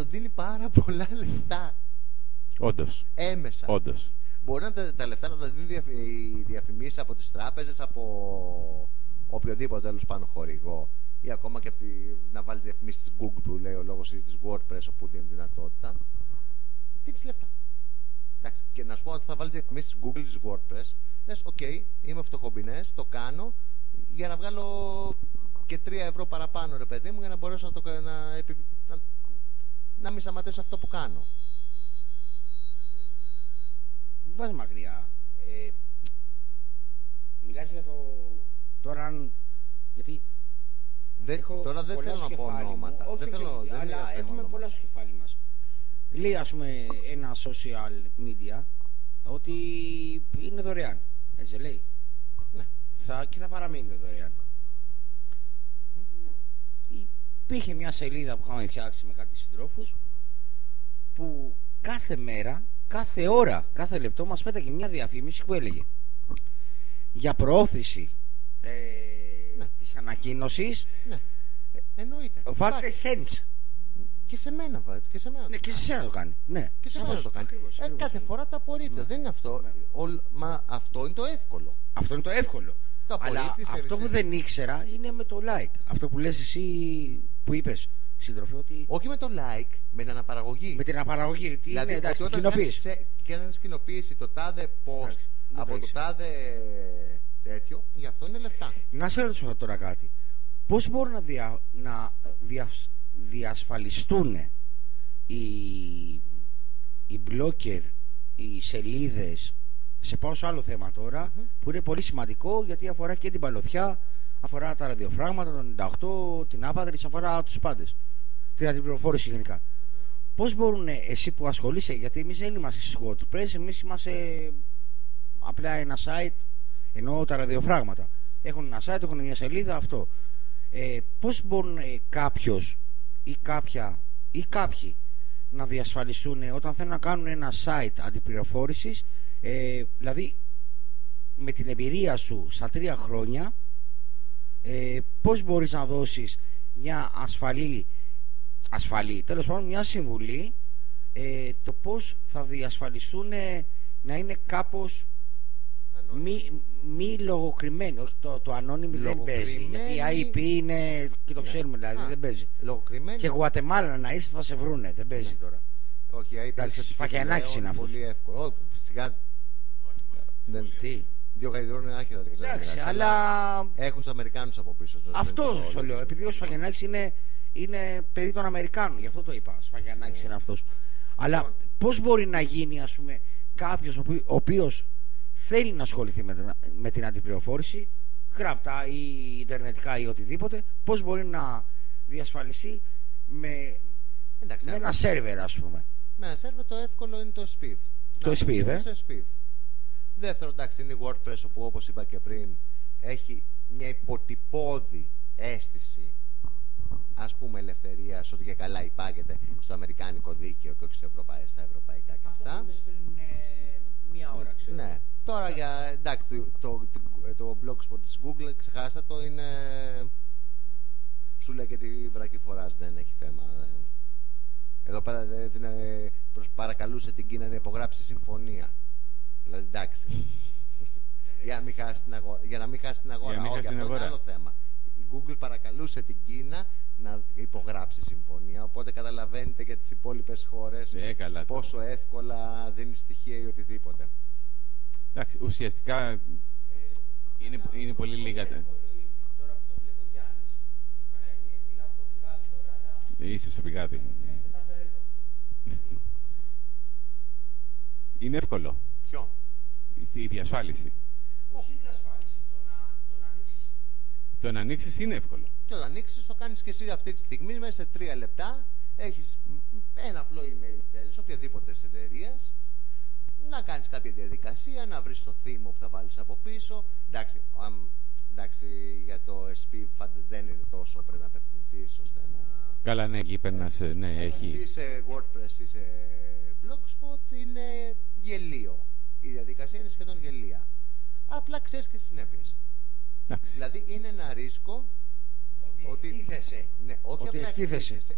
δίνει πάρα πολλά λεφτά. Όντως. Έμεσα. Όντως. Μπορεί να τα λεφτά να τα δίνει οι διαφημίσεις από τις τράπεζες, από οποιοδήποτε τέλος πάνω χορηγό, ή ακόμα και να βάλεις διαφημίσεις της Google που λέει ο λόγος, ή της WordPress όπου δίνει δυνατότητα. Δίνεις λεφτά. Εντάξει. Και να σου πω ότι θα βάλεις διαφημίσεις της Google, της WordPress, λες, OK, είμαι φτωχομπινές, το κάνω για να βγάλω και 3 ευρώ παραπάνω, ρε παιδί μου, για να μπορέσω να μην σταματήσω αυτό που κάνω. Μην πας μακριά. Μιλάς για το... Τώρα αν... Γιατί... Τώρα δεν θέλω να πω ονόματα. Όχι, αλλά έχουμε πολλά στο κεφάλι μας. Λέει, ας πούμε, ένα social media ότι είναι δωρεάν. Έτσι λέει. Ναι. Και θα παραμείνει δωρεάν. Υπήρχε μια σελίδα που είχαμε φτιάξει με κάτι συντρόφους, που κάθε μέρα, κάθε ώρα, κάθε λεπτό μας πέταγε μια διαφήμιση που έλεγε για προώθηση της ανακοίνωσης. Ναι. Εννοείται. Βάλτε cents. Και σε μένα βάλτε. Και σε μένα. Ναι, και σε σένα το κάνει. Ναι. Και σε μένα το κάνει. Κάθε φορά τα απορρίπτω. Ναι. Δεν είναι αυτό. Ναι. Μα αυτό είναι το εύκολο. Αυτό είναι το εύκολο. Αλλά αυτό που δεν ήξερα είναι με το like. Αυτό που λες εσύ, που είπες, σύντροφε, ότι... Όχι με το like, με την αναπαραγωγή. Με την αναπαραγωγή. Τι δηλαδή, είναι, εντάξει, όταν κάνεις κοινοποίηση το τάδε post από το τάδε τέτοιο, γι' αυτό είναι λεφτά. Να σε ρωτήσω τώρα κάτι. Πώς μπορούν να διασφαλιστούν οι blogger, οι σελίδες, σε πάω σε άλλο θέμα τώρα, που είναι πολύ σημαντικό, γιατί αφορά και την Παλωθιά, αφορά τα ραδιοφράγματα, τον 98, την Άπατρης, αφορά τους πάντες, την πληροφόρηση γενικά. Πώς μπορούν, εσύ που ασχολείσαι, γιατί εμείς δεν είμαστε στις WordPress, εμείς είμαστε απλά ένα site, ενώ τα ραδιοφράγματα έχουν ένα site, έχουν μια σελίδα, αυτό. Πώς μπορούν κάποιος ή κάποια ή κάποιοι να διασφαλιστούν όταν θέλουν να κάνουν ένα site αντιπληροφόρησης, δηλαδή με την εμπειρία σου στα 3 χρόνια, πώς μπορείς να δώσεις μια ασφαλή, τέλος πάντων μια συμβουλή, το πώς θα διασφαλιστούν να είναι κάπως μη λογοκριμένοι. Όχι, το ανώνυμο δεν παίζει, γιατί η IP είναι, και το ξέρουμε δηλαδή, δεν παίζει. Και Γουατεμάλα να είσαι θα σε βρούνε, δεν παίζει τώρα. Όχι, η IP Φακιανάκης είναι αυτό. Πολύ εύκολο. Φυσικά. Τι? Δύο γαϊδούρων είναι άχυρα, δεν ξέρω. Εντάξει, αλλά. Έχουν τους Αμερικάνους από πίσω. Αυτό σου λέω. Επειδή ο Σφαγιανάκης είναι παιδί των Αμερικάνων, γι' αυτό το είπα. Σφαγιανάκης είναι αυτός. Αλλά πώς μπορεί να γίνει, ας πούμε, κάποιος ο οποίος θέλει να ασχοληθεί με την αντιπληροφόρηση, γραπτά ή ιντερνετικά ή οτιδήποτε, πώς μπορεί να διασφαλιστεί με ένα σερβερ, ας πούμε. Με ένα σερβερ το εύκολο είναι το SPIV. Το SPIV, Δεύτερο, εντάξει, είναι η WordPress, όπου όπως είπα και πριν έχει μια υποτυπώδη αίσθηση, ας πούμε, ελευθερίας, ότι και καλά υπάγεται στο αμερικάνικο δίκαιο και όχι στα ευρωπαϊκά και αυτά. Αυτό που πριν μία ώρα, ξέρω. Ναι. Τώρα εντάξει, το blogspot της Google, ξεχάστε το, είναι... Σου λέει και τη βρακή φοράς, δεν έχει θέμα. Εδώ πέρα παρακαλούσε την Κίνα να υπογράψει συμφωνία. Δηλαδή, εντάξει. Για να μην χάσει την αγορά. Όχι, αυτό είναι άλλο θέμα. Η Google παρακαλούσε την Κίνα να υπογράψει συμφωνία. Οπότε καταλαβαίνετε για τις υπόλοιπες χώρες πόσο εύκολα δίνει στοιχεία ή οτιδήποτε. Εντάξει, ουσιαστικά είναι πολύ λίγα. Τώρα που το βλέπω Γιάννης, μιλάω στο πηγάδι τώρα, αλλά... Είσαι στο πηγάδι. Είναι εύκολο. Ποιο? Η διασφάλιση. Όχι η διασφάλιση, το να ανοίξεις. Το να ανοίξεις είναι εύκολο. Και το ανοίξεις, το κάνεις και εσύ αυτή τη στιγμή, μέσα σε 3 λεπτά. Έχεις ένα απλό email που θέλεις, οποιαδήποτε εταιρείας, να κάνεις κάποια διαδικασία, να βρεις το theme που θα βάλεις από πίσω. Εντάξει, για το SP δεν είναι τόσο, πρέπει να απευθυνθείς ώστε να... Καλά, ναι, εκεί περνάς, ναι, έχει... Ή σε WordPress ή σε Blogspot είναι γελίο. Η διαδικασία είναι σχεδόν γελία. Απλά ξέρεις και τις συνέπειες. Δηλαδή είναι ένα ρίσκο ότι εκτίθεσαι. Ναι,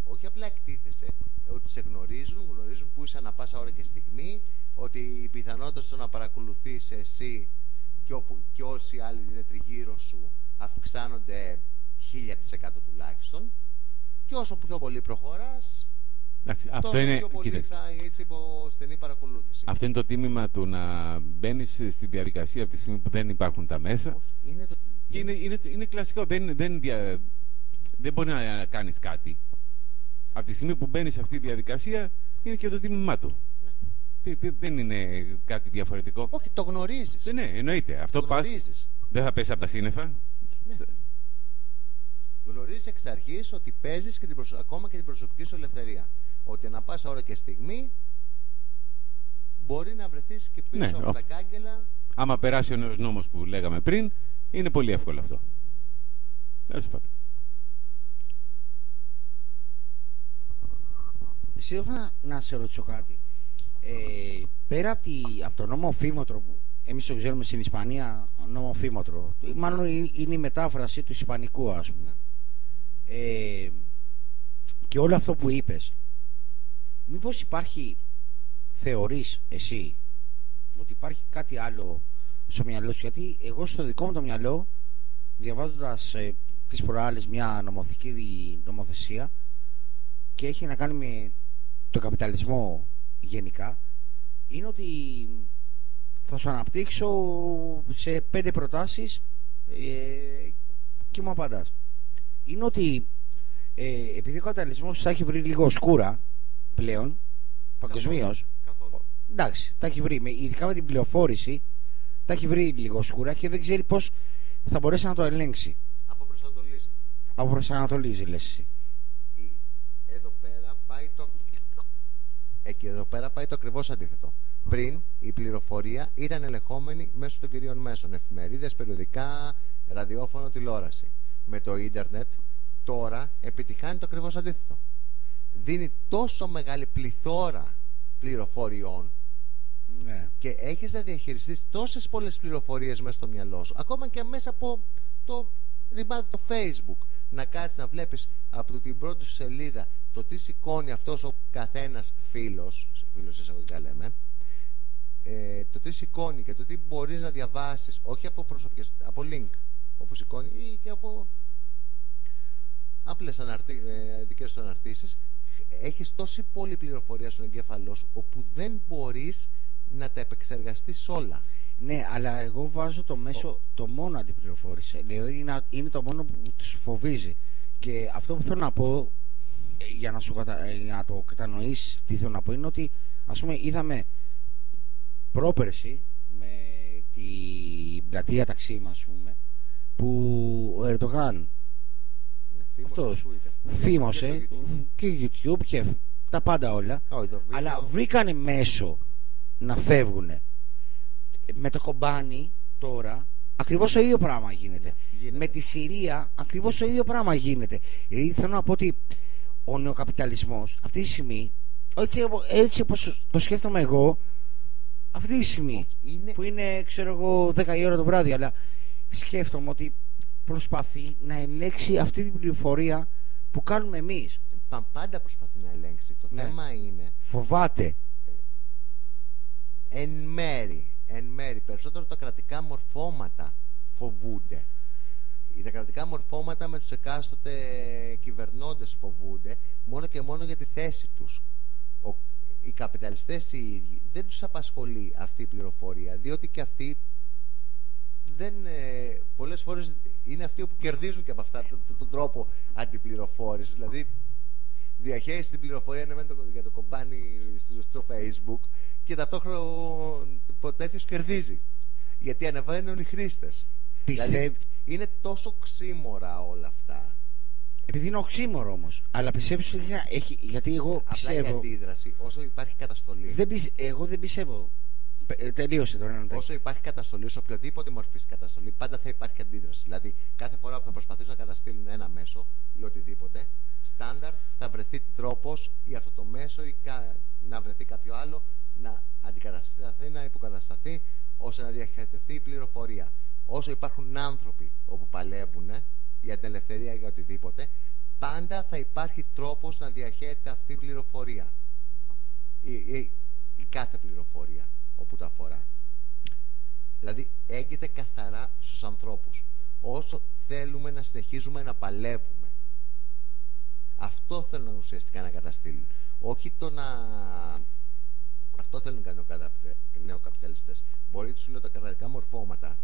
όχι απλά εκτίθεσαι, ότι σε γνωρίζουν που είσαι ανά πάσα ώρα και στιγμή, ότι οι πιθανότητες στο να παρακολουθείς εσύ και όσοι άλλοι είναι τριγύρω σου αυξάνονται 1000% τουλάχιστον, και όσο πιο πολύ προχωράς, αυτό είναι, πιο πολύ θα έτσι υπό στενή παρακολούθηση. Αυτό είναι το τίμημα του να μπαίνεις στη διαδικασία από τη στιγμή που δεν υπάρχουν τα μέσα. Είναι κλασικό. Δεν μπορεί να κάνεις κάτι. Από τη στιγμή που μπαίνεις σε αυτή τη διαδικασία, είναι και το τίμημά του. Δεν είναι κάτι διαφορετικό. Όχι, το γνωρίζεις. Ναι, εννοείται. Αυτό πας, δεν θα πέσει από τα σύννεφα. Ναι. Γνωρίζεις εξ αρχής ότι παίζεις και ακόμα και την προσωπική σου ελευθερία. Ότι ανά πάσα ώρα και στιγμή μπορεί να βρεθείς και πίσω από τα κάγκελα. Άμα περάσει ο νέος νόμος που λέγαμε πριν, είναι πολύ εύκολο αυτό. Τέλος πάντων. Εσύ να σε ρωτήσω κάτι. Πέρα από το νόμο Φήμοτρο, που εμείς το ξέρουμε στην Ισπανία, νόμο Φήμοτρο, μάλλον είναι η μετάφραση του ισπανικού, ας πούμε. Και όλο αυτό που είπες, μήπως υπάρχει, θεωρείς εσύ ότι υπάρχει κάτι άλλο στο μυαλό σου? Γιατί εγώ στο δικό μου το μυαλό, διαβάζοντας τις προάλλες μια νομοθεσία, και έχει να κάνει με το καπιταλισμό γενικά, είναι ότι θα σου αναπτύξω σε 5 προτάσεις και μου απαντάς. Είναι ότι επειδή ο καπιταλισμός θα έχει βρει λίγο σκούρα πλέον παγκοσμίως, εντάξει, τα έχει βρει, ειδικά με την πληροφόρηση, τα έχει βρει λίγο σκούρα και δεν ξέρει πώς θα μπορέσει να το ελέγξει. Αποπροσανατολίζει, λες εσύ. Εδώ πέρα πάει το ακριβώς αντίθετο. Πριν η πληροφορία ήταν ελεγχόμενη μέσω των κυρίων μέσων, εφημερίδες, περιοδικά, ραδιόφωνο, τηλεόραση. Με το ίντερνετ τώρα επιτυχάνει το ακριβώς αντίθετο. Δίνει τόσο μεγάλη πληθώρα πληροφοριών, ναι, και έχεις να διαχειριστείς τόσες πολλές πληροφορίες μέσα στο μυαλό σου, ακόμα και μέσα από το Facebook, να κάτσεις να βλέπεις από την πρώτη σου σελίδα το τι σηκώνει αυτός ο καθένας φίλος εισαγωγικά λέμε, το τι σηκώνει και το τι μπορείς να διαβάσεις, όχι από προσωπικές, από link όπου σηκώνει, ή και από απλές δικές σου αναρτήσεις. Έχεις τόση πολλή πληροφορία στον εγκέφαλό σου, όπου δεν μπορείς να τα επεξεργαστείς όλα. Ναι, αλλά εγώ βάζω το μέσο το μόνο αντιπληροφόρηση. Δηλαδή είναι το μόνο που τους φοβίζει. Και αυτό που θέλω να πω, για να το κατανοήσεις τι θέλω να πω, είναι ότι ας πούμε είδαμε πρόπερση με την πλατεία Ταξίμα, ας πούμε, που ο Ερντογάν αυτός φήμωσε και YouTube και τα πάντα όλα, αλλά βρήκανε μέσο να φεύγουνε. Με το κομπάνι τώρα ακριβώς το ίδιο πράγμα γίνεται. Με τη Συρία ακριβώς το ίδιο πράγμα γίνεται. Δηλαδή θέλω να πω ότι ο νεοκαπιταλισμός αυτή τη στιγμή, έτσι όπως το σκέφτομαι εγώ αυτή τη στιγμή, που είναι ξέρω εγώ 10 η ώρα το βράδυ, αλλά σκέφτομαι ότι προσπαθεί να ελέγξει αυτή την πληροφορία που κάνουμε εμείς. Πάντα προσπαθεί να ελέγξει. Το θέμα είναι, φοβάται εν μέρη περισσότερο τα κρατικά μορφώματα φοβούνται. Τα κρατικά μορφώματα με τους εκάστοτε κυβερνώντες φοβούνται μόνο και μόνο για τη θέση τους. Οι καπιταλιστές οι ίδιοι δεν τους απασχολεί αυτή η πληροφορία, διότι και αυτοί πολλές φορές είναι αυτοί που κερδίζουν και από αυτά τον τρόπο αντιπληροφόρησης. Δηλαδή διαχέριση την πληροφορία είναι για το κομπάνι στο Facebook και ταυτόχρονα τέτοιος κερδίζει, γιατί ανεβαίνουν οι χρήστες. Δηλαδή, είναι τόσο ξύμορα όλα αυτά. Επειδή είναι οξύμορο όμως. Αλλά πιστεύεις ότι γιατί εγώ πιστεύω. Απλά η αντίδραση, όσο υπάρχει καταστολή. Εγώ δεν πιστεύω. Τελείωσε τώρα. Όσο υπάρχει καταστολή, σε οποιοδήποτε μορφή καταστολή, πάντα θα υπάρχει αντίδραση. Δηλαδή, κάθε φορά που θα προσπαθήσουν να καταστήλουν ένα μέσο ή οτιδήποτε, στάνταρ θα βρεθεί τρόπος ή αυτό το μέσο ή να βρεθεί κάποιο άλλο να αντικατασταθεί, να υποκατασταθεί, ώστε να διαχειριστεί η πληροφορία. Όσο υπάρχουν άνθρωποι όπου παλεύουν για την ελευθερία ή για οτιδήποτε, πάντα θα υπάρχει τρόπος να διαχέεται αυτή η πληροφορία. Η κάθε πληροφορία όπου τα αφορά. Δηλαδή έγκυται καθαρά στους ανθρώπους. Όσο θέλουμε να συνεχίζουμε να παλεύουμε. Αυτό θέλουν ουσιαστικά να καταστήλουν. Όχι το να... Αυτό θέλουν να κάνουν οι νεοκαπιταλιστές. Μπορεί τους λέω τα κρατικά μορφώματα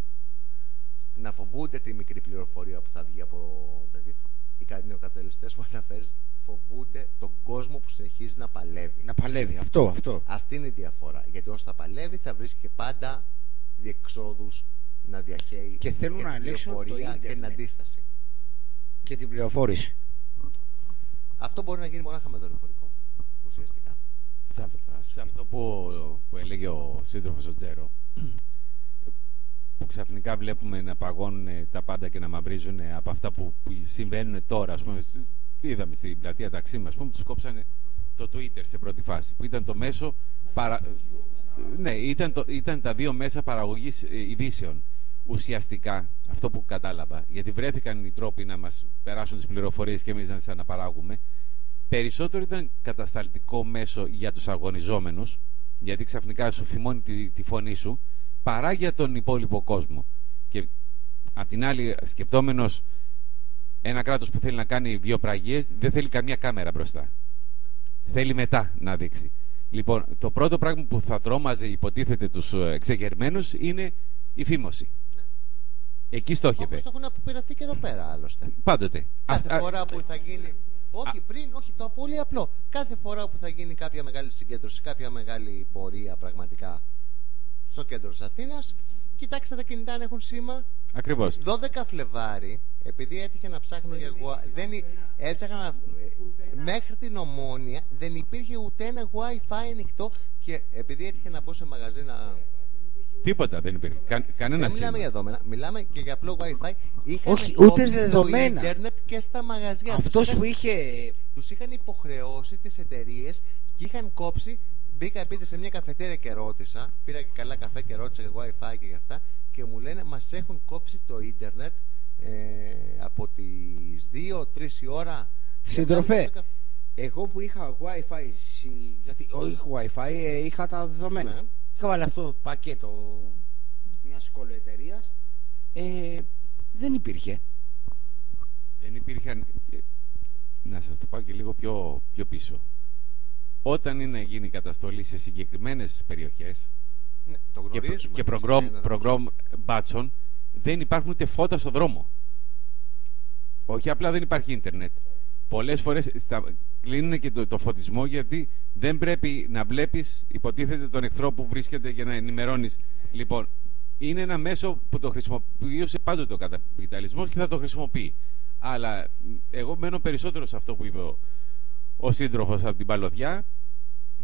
να φοβούνται τη μικρή πληροφορία που θα βγει από... Οι νεοκαπιταλιστές που αναφέρεις φοβούνται τον κόσμο που συνεχίζει να παλεύει. Να παλεύει, αυτό. Αυτή είναι η διαφορά. Γιατί όσο θα παλεύει θα βρίσκει και πάντα διεξόδους να διαχέει και θέλουν να ελέγξουν το ίντερνετ και την αντίσταση. Και την πληροφόρηση. Αυτό μπορεί να γίνει μονάχα με δορυφορικό, ουσιαστικά. Σε αυτό που έλεγε ο σύντροφος ο Τζέρο, που ξαφνικά βλέπουμε να παγώνουν τα πάντα και να μαυρίζουν από αυτά που συμβαίνουν τώρα, ας πούμε, είδαμε στην πλατεία Ταξίμα, ας πούμε, τους κόψανε το Twitter σε πρώτη φάση, που ήταν το μέσο ναι, ήταν τα δύο μέσα παραγωγής ειδήσεων. Ουσιαστικά, αυτό που κατάλαβα, γιατί βρέθηκαν οι τρόποι να μας περάσουν τις πληροφορίες και εμείς να τις αναπαράγουμε, περισσότερο ήταν κατασταλτικό μέσο για τους αγωνιζόμενους, γιατί ξαφνικά σου φημώνει τη φωνή σου, παρά για τον υπόλοιπο κόσμο. Και απ' την άλλη, σκεπτόμενος ένα κράτος που θέλει να κάνει βιοπραγίες, δεν θέλει καμία κάμερα μπροστά. Θέλει μετά να δείξει. Λοιπόν, το πρώτο πράγμα που θα τρόμαζε, υποτίθεται, τους εξεγερμένους είναι η φήμωση. Εκεί στόχευε. Όπως το έχουν αποπειραθεί και εδώ πέρα, άλλωστε. Πάντοτε. Κάθε φορά που θα γίνει... Όχι, το πολύ απλό. Κάθε φορά που θα γίνει κάποια μεγάλη συγκέντρωση, κάποια μεγάλη πορεία πραγματικά στο κέντρο της Αθήνας, κοιτάξτε τα κινητά αν έχουν σήμα. Ακριβώς. 12 Φλεβάρι, επειδή έτυχε να ψάχνω για μέχρι την Ομόνια δεν υπήρχε ούτε ένα Wi-Fi ανοιχτό και επειδή έτυχε να μπω σε μαγαζί να... Τίποτα δεν υπήρχε. Κανένα δεν μιλάμε για δεδομένα. Μιλάμε και για απλό Wi-Fi. Όχι, ούτε δεδομένα. Στο ίντερνετ και στα μαγαζιά. Αυτός που είχε... Τους είχαν υποχρεώσει τις εταιρείες και είχαν κόψει. Μπήκα επειδή σε μια καφετέρια και ρώτησα. Πήρα και καλά καφέ και ρώτησα για Wi-Fi και για αυτά. Και μου λένε μας έχουν κόψει το ίντερνετ από τις 2-3 η ώρα. Συντροφέ, εγώ που είχα Wi-Fi, γιατί όχι Wi-Fi, είχα τα δεδομένα. Ναι. Είχα βάλει αυτό το πακέτο μιας κολοεταιρείας. Δεν υπήρχε. Δεν υπήρχαν. Να σας το πάω και λίγο πιο πίσω. Όταν είναι να γίνει καταστολή σε συγκεκριμένες περιοχές, Ναι, το γνωρίζουμε. και δεν σημαίνει να το προγκρόμ μπάτσων δεν υπάρχουν ούτε φώτα στο δρόμο. Όχι απλά δεν υπάρχει ίντερνετ. Πολλές φορές κλείνουν και το φωτισμό, γιατί δεν πρέπει να βλέπεις, υποτίθεται, τον εχθρό που βρίσκεται για να ενημερώνεις. Λοιπόν, είναι ένα μέσο που το χρησιμοποιούσε πάντοτε ο καπιταλισμός και θα το χρησιμοποιεί. Αλλά εγώ μένω περισσότερο σε αυτό που είπε ο σύντροφος από την Παλωδιά,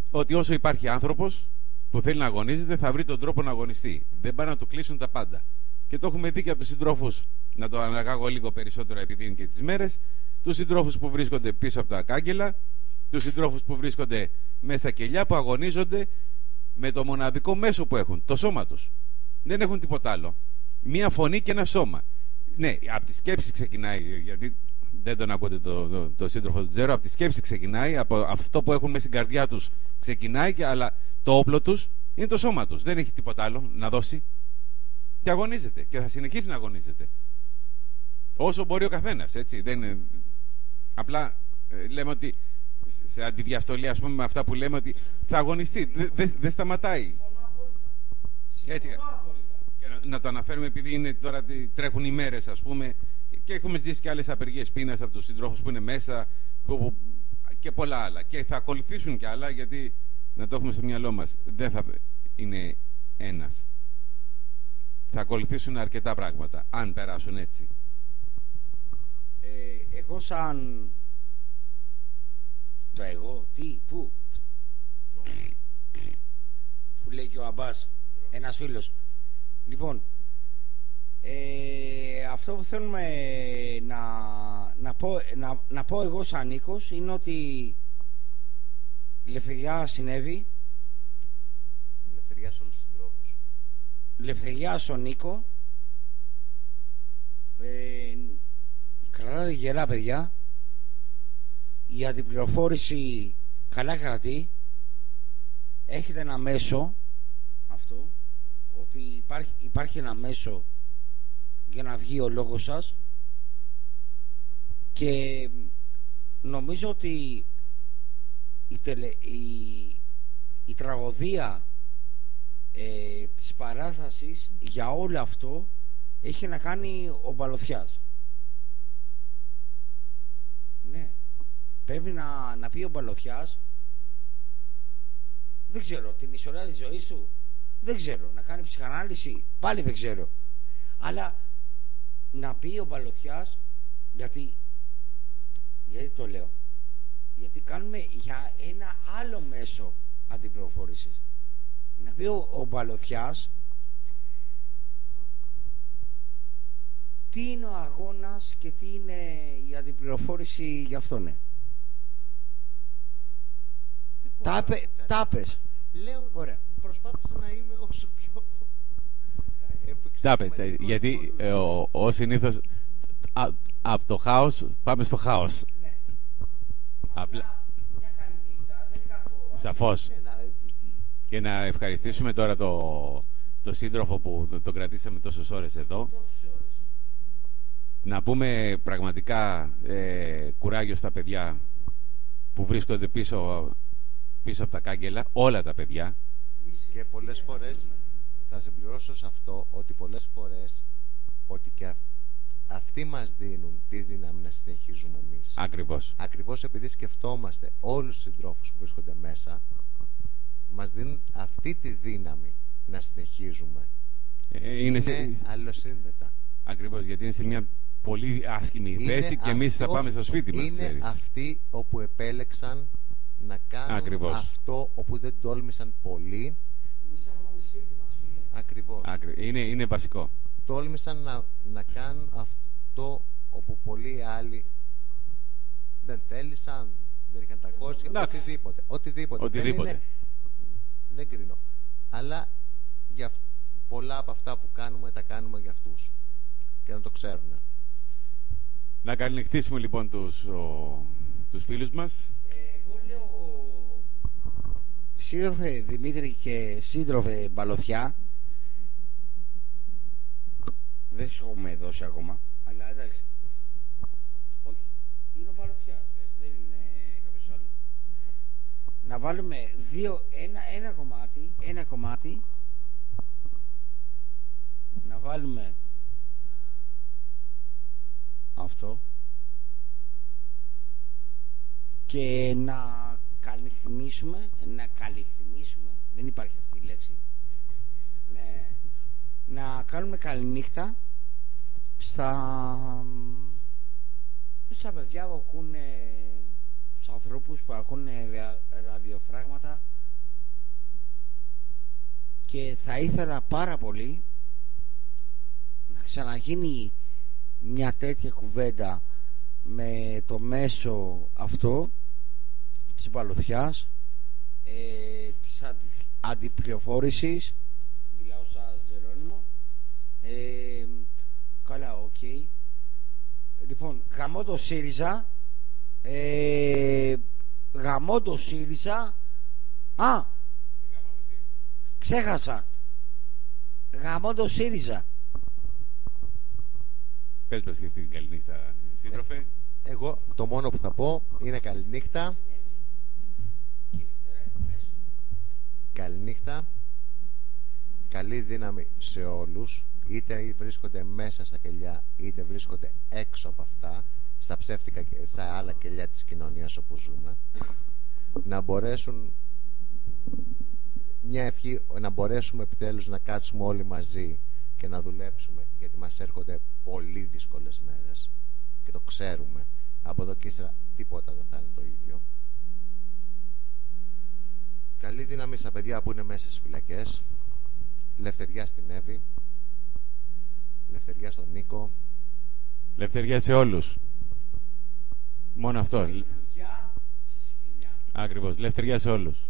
ότι όσο υπάρχει άνθρωπος που θέλει να αγωνίζεται, θα βρει τον τρόπο να αγωνιστεί. Δεν πάνε να του κλείσουν τα πάντα. Και το έχουμε δει και από τους συντρόφους, να το αναγάγω λίγο περισσότερο επειδή είναι και τις μέρες, τους συντρόφους που βρίσκονται πίσω από τα κάγκελα, τους συντρόφους που βρίσκονται μέσα στα κελιά, που αγωνίζονται με το μοναδικό μέσο που έχουν, το σώμα τους. Δεν έχουν τίποτα άλλο. Μία φωνή και ένα σώμα. Ναι, από τη σκέψη ξεκινάει, γιατί δεν τον ακούτε το σύντροφο του Τζέρο, από τη σκέψη ξεκινάει, από αυτό που έχουν μέσα στην καρδιά τους ξεκινάει, αλλά το όπλο τους είναι το σώμα τους. Δεν έχει τίποτα άλλο να δώσει. Και αγωνίζεται και θα συνεχίσει να αγωνίζεται. Όσο μπορεί ο καθένας, έτσι. Δεν είναι... Απλά λέμε ότι σε αντιδιαστολή, ας πούμε, με αυτά που λέμε, ότι θα αγωνιστεί. Δεν σταματάει. Έτσι. Και να το αναφέρουμε επειδή είναι τώρα, τρέχουν οι μέρες, ας πούμε, και έχουμε ζήσει και άλλες απεργίες πείνας από τους συντρόφους που είναι μέσα και πολλά άλλα. Και θα ακολουθήσουν και άλλα, γιατί να το έχουμε στο μυαλό μας, δεν θα είναι ένας. Θα ακολουθήσουν αρκετά πράγματα, αν περάσουν έτσι. Εγώ σαν... Το εγώ, πού? Που λέει και ο Αμπάς, ένας φίλος. Λοιπόν, αυτό που θέλουμε να πω εγώ σαν Νίκος είναι ότι η ελευθεριά συνέβη. Ελευθεριά σε όλους τους συντρόφους. Ελευθεριά στον Νίκο. Κρατάτε γερά, παιδιά. Η αντιπληροφόρηση καλά κρατεί. Έχετε ένα μέσο, αυτό, ότι υπάρχει ένα μέσο για να βγει ο λόγος σας, και νομίζω ότι η τραγωδία της παράστασης για όλο αυτό έχει να κάνει ο Μπαλωθιάς. Ναι, πρέπει να πει ο Μπαλωθιάς, δεν ξέρω, την ισορροπία της ζωής του, δεν ξέρω, να κάνει ψυχανάλυση, πάλι δεν ξέρω, αλλά να πει ο Μπαλωθιάς, γιατί το λέω, γιατί κάνουμε για ένα άλλο μέσο αντιπληροφόρησης. Να πει ο Μπαλωθιάς τι είναι ο αγώνας και τι είναι η αντιπληροφόρηση για αυτό, ναι. Τα πες. Λέω, ωραία. Προσπάθησα να είμαι όσο πιο... Γιατί ο συνήθως από το χάος πάμε στο χάος. Ναι. Απλά... Μια καλή νύχτα, δεν είναι κακό. Σαφώς. Και να ευχαριστήσουμε τώρα το σύντροφο που τον κρατήσαμε τόσες ώρες εδώ. Να πούμε πραγματικά κουράγιο στα παιδιά που βρίσκονται πίσω από τα κάγκελα, όλα τα παιδιά. Και πολλές φορές θα συμπληρώσω σε αυτό ότι πολλές φορές ότι και αυτοί μας δίνουν τη δύναμη να συνεχίζουμε εμείς. Ακριβώς. Ακριβώς επειδή σκεφτόμαστε όλους τους συντρόφους που βρίσκονται μέσα, μας δίνουν αυτή τη δύναμη να συνεχίζουμε. Είναι αλληλοσύνδετα. Ακριβώς, γιατί είναι σε μια πολύ άσχημη θέση και εμείς θα πάμε στο σπίτι μας. Είναι ξέρεις. αυτοί όπου επέλεξαν να κάνουν Ακριβώς. αυτό όπου δεν τόλμησαν πολλοί. Εμείς θα πάμε σπίτι μας, φίλε. Ακριβώς. Είναι βασικό. Τόλμησαν να κάνουν αυτό όπου πολλοί άλλοι δεν θέλησαν, δεν είχαν τα κόσια, οτιδήποτε. Δεν κρίνω. Αλλά για πολλά από αυτά που κάνουμε τα κάνουμε για αυτούς και να το ξέρουν. Να καληνυχτήσουμε λοιπόν τους φίλους μας. Εγώ λέω, σύντροφε Δημήτρη και σύντροφε Μπαλωθιά, δεν σου έχουμε δώσει ακόμα, αλλά εντάξει. Όχι, είναι ο Μπαλωθιάς, δεν είναι κάποιος άλλος. Να βάλουμε ένα κομμάτι να βάλουμε αυτό και να καληνυχτήσουμε, δεν υπάρχει αυτή η λέξη, ναι, να κάνουμε καληνύχτα στα παιδιά που ακούνε, στους ανθρώπους που ακούνε ραδιοφράγματα, και θα ήθελα πάρα πολύ να ξαναγίνει μια τέτοια κουβέντα με το μέσο αυτό της μπαλωθιάς, της αντιπληροφόρησης. Μιλάω σαν Τζερόνιμο. Καλά, οκ. Λοιπόν, γαμώ το ΣΥΡΙΖΑ. Ξέχασα. Γαμώ το ΣΥΡΙΖΑ. Πες μας και στην καληνύχτα, σύντροφε. Εγώ το μόνο που θα πω είναι καληνύχτα. Καληνύχτα. Καλή δύναμη σε όλους. Είτε βρίσκονται μέσα στα κελιά, είτε βρίσκονται έξω από αυτά, στα ψεύτικα και στα άλλα κελιά της κοινωνίας όπου ζούμε. Να μπορέσουν, μια ευχή, να μπορέσουμε επιτέλους να κάτσουμε όλοι μαζί και να δουλέψουμε, γιατί μας έρχονται πολύ δύσκολες μέρες και το ξέρουμε. Από εδώ και ύστερα τίποτα δεν θα είναι το ίδιο. Καλή δύναμη στα παιδιά που είναι μέσα στις φυλακές. Λευτεριά στην Εύη. Λευτεριά στον Νίκο. Λευτεριά σε όλους. Μόνο αυτό. Ακριβώς. Λευτεριά σε όλους.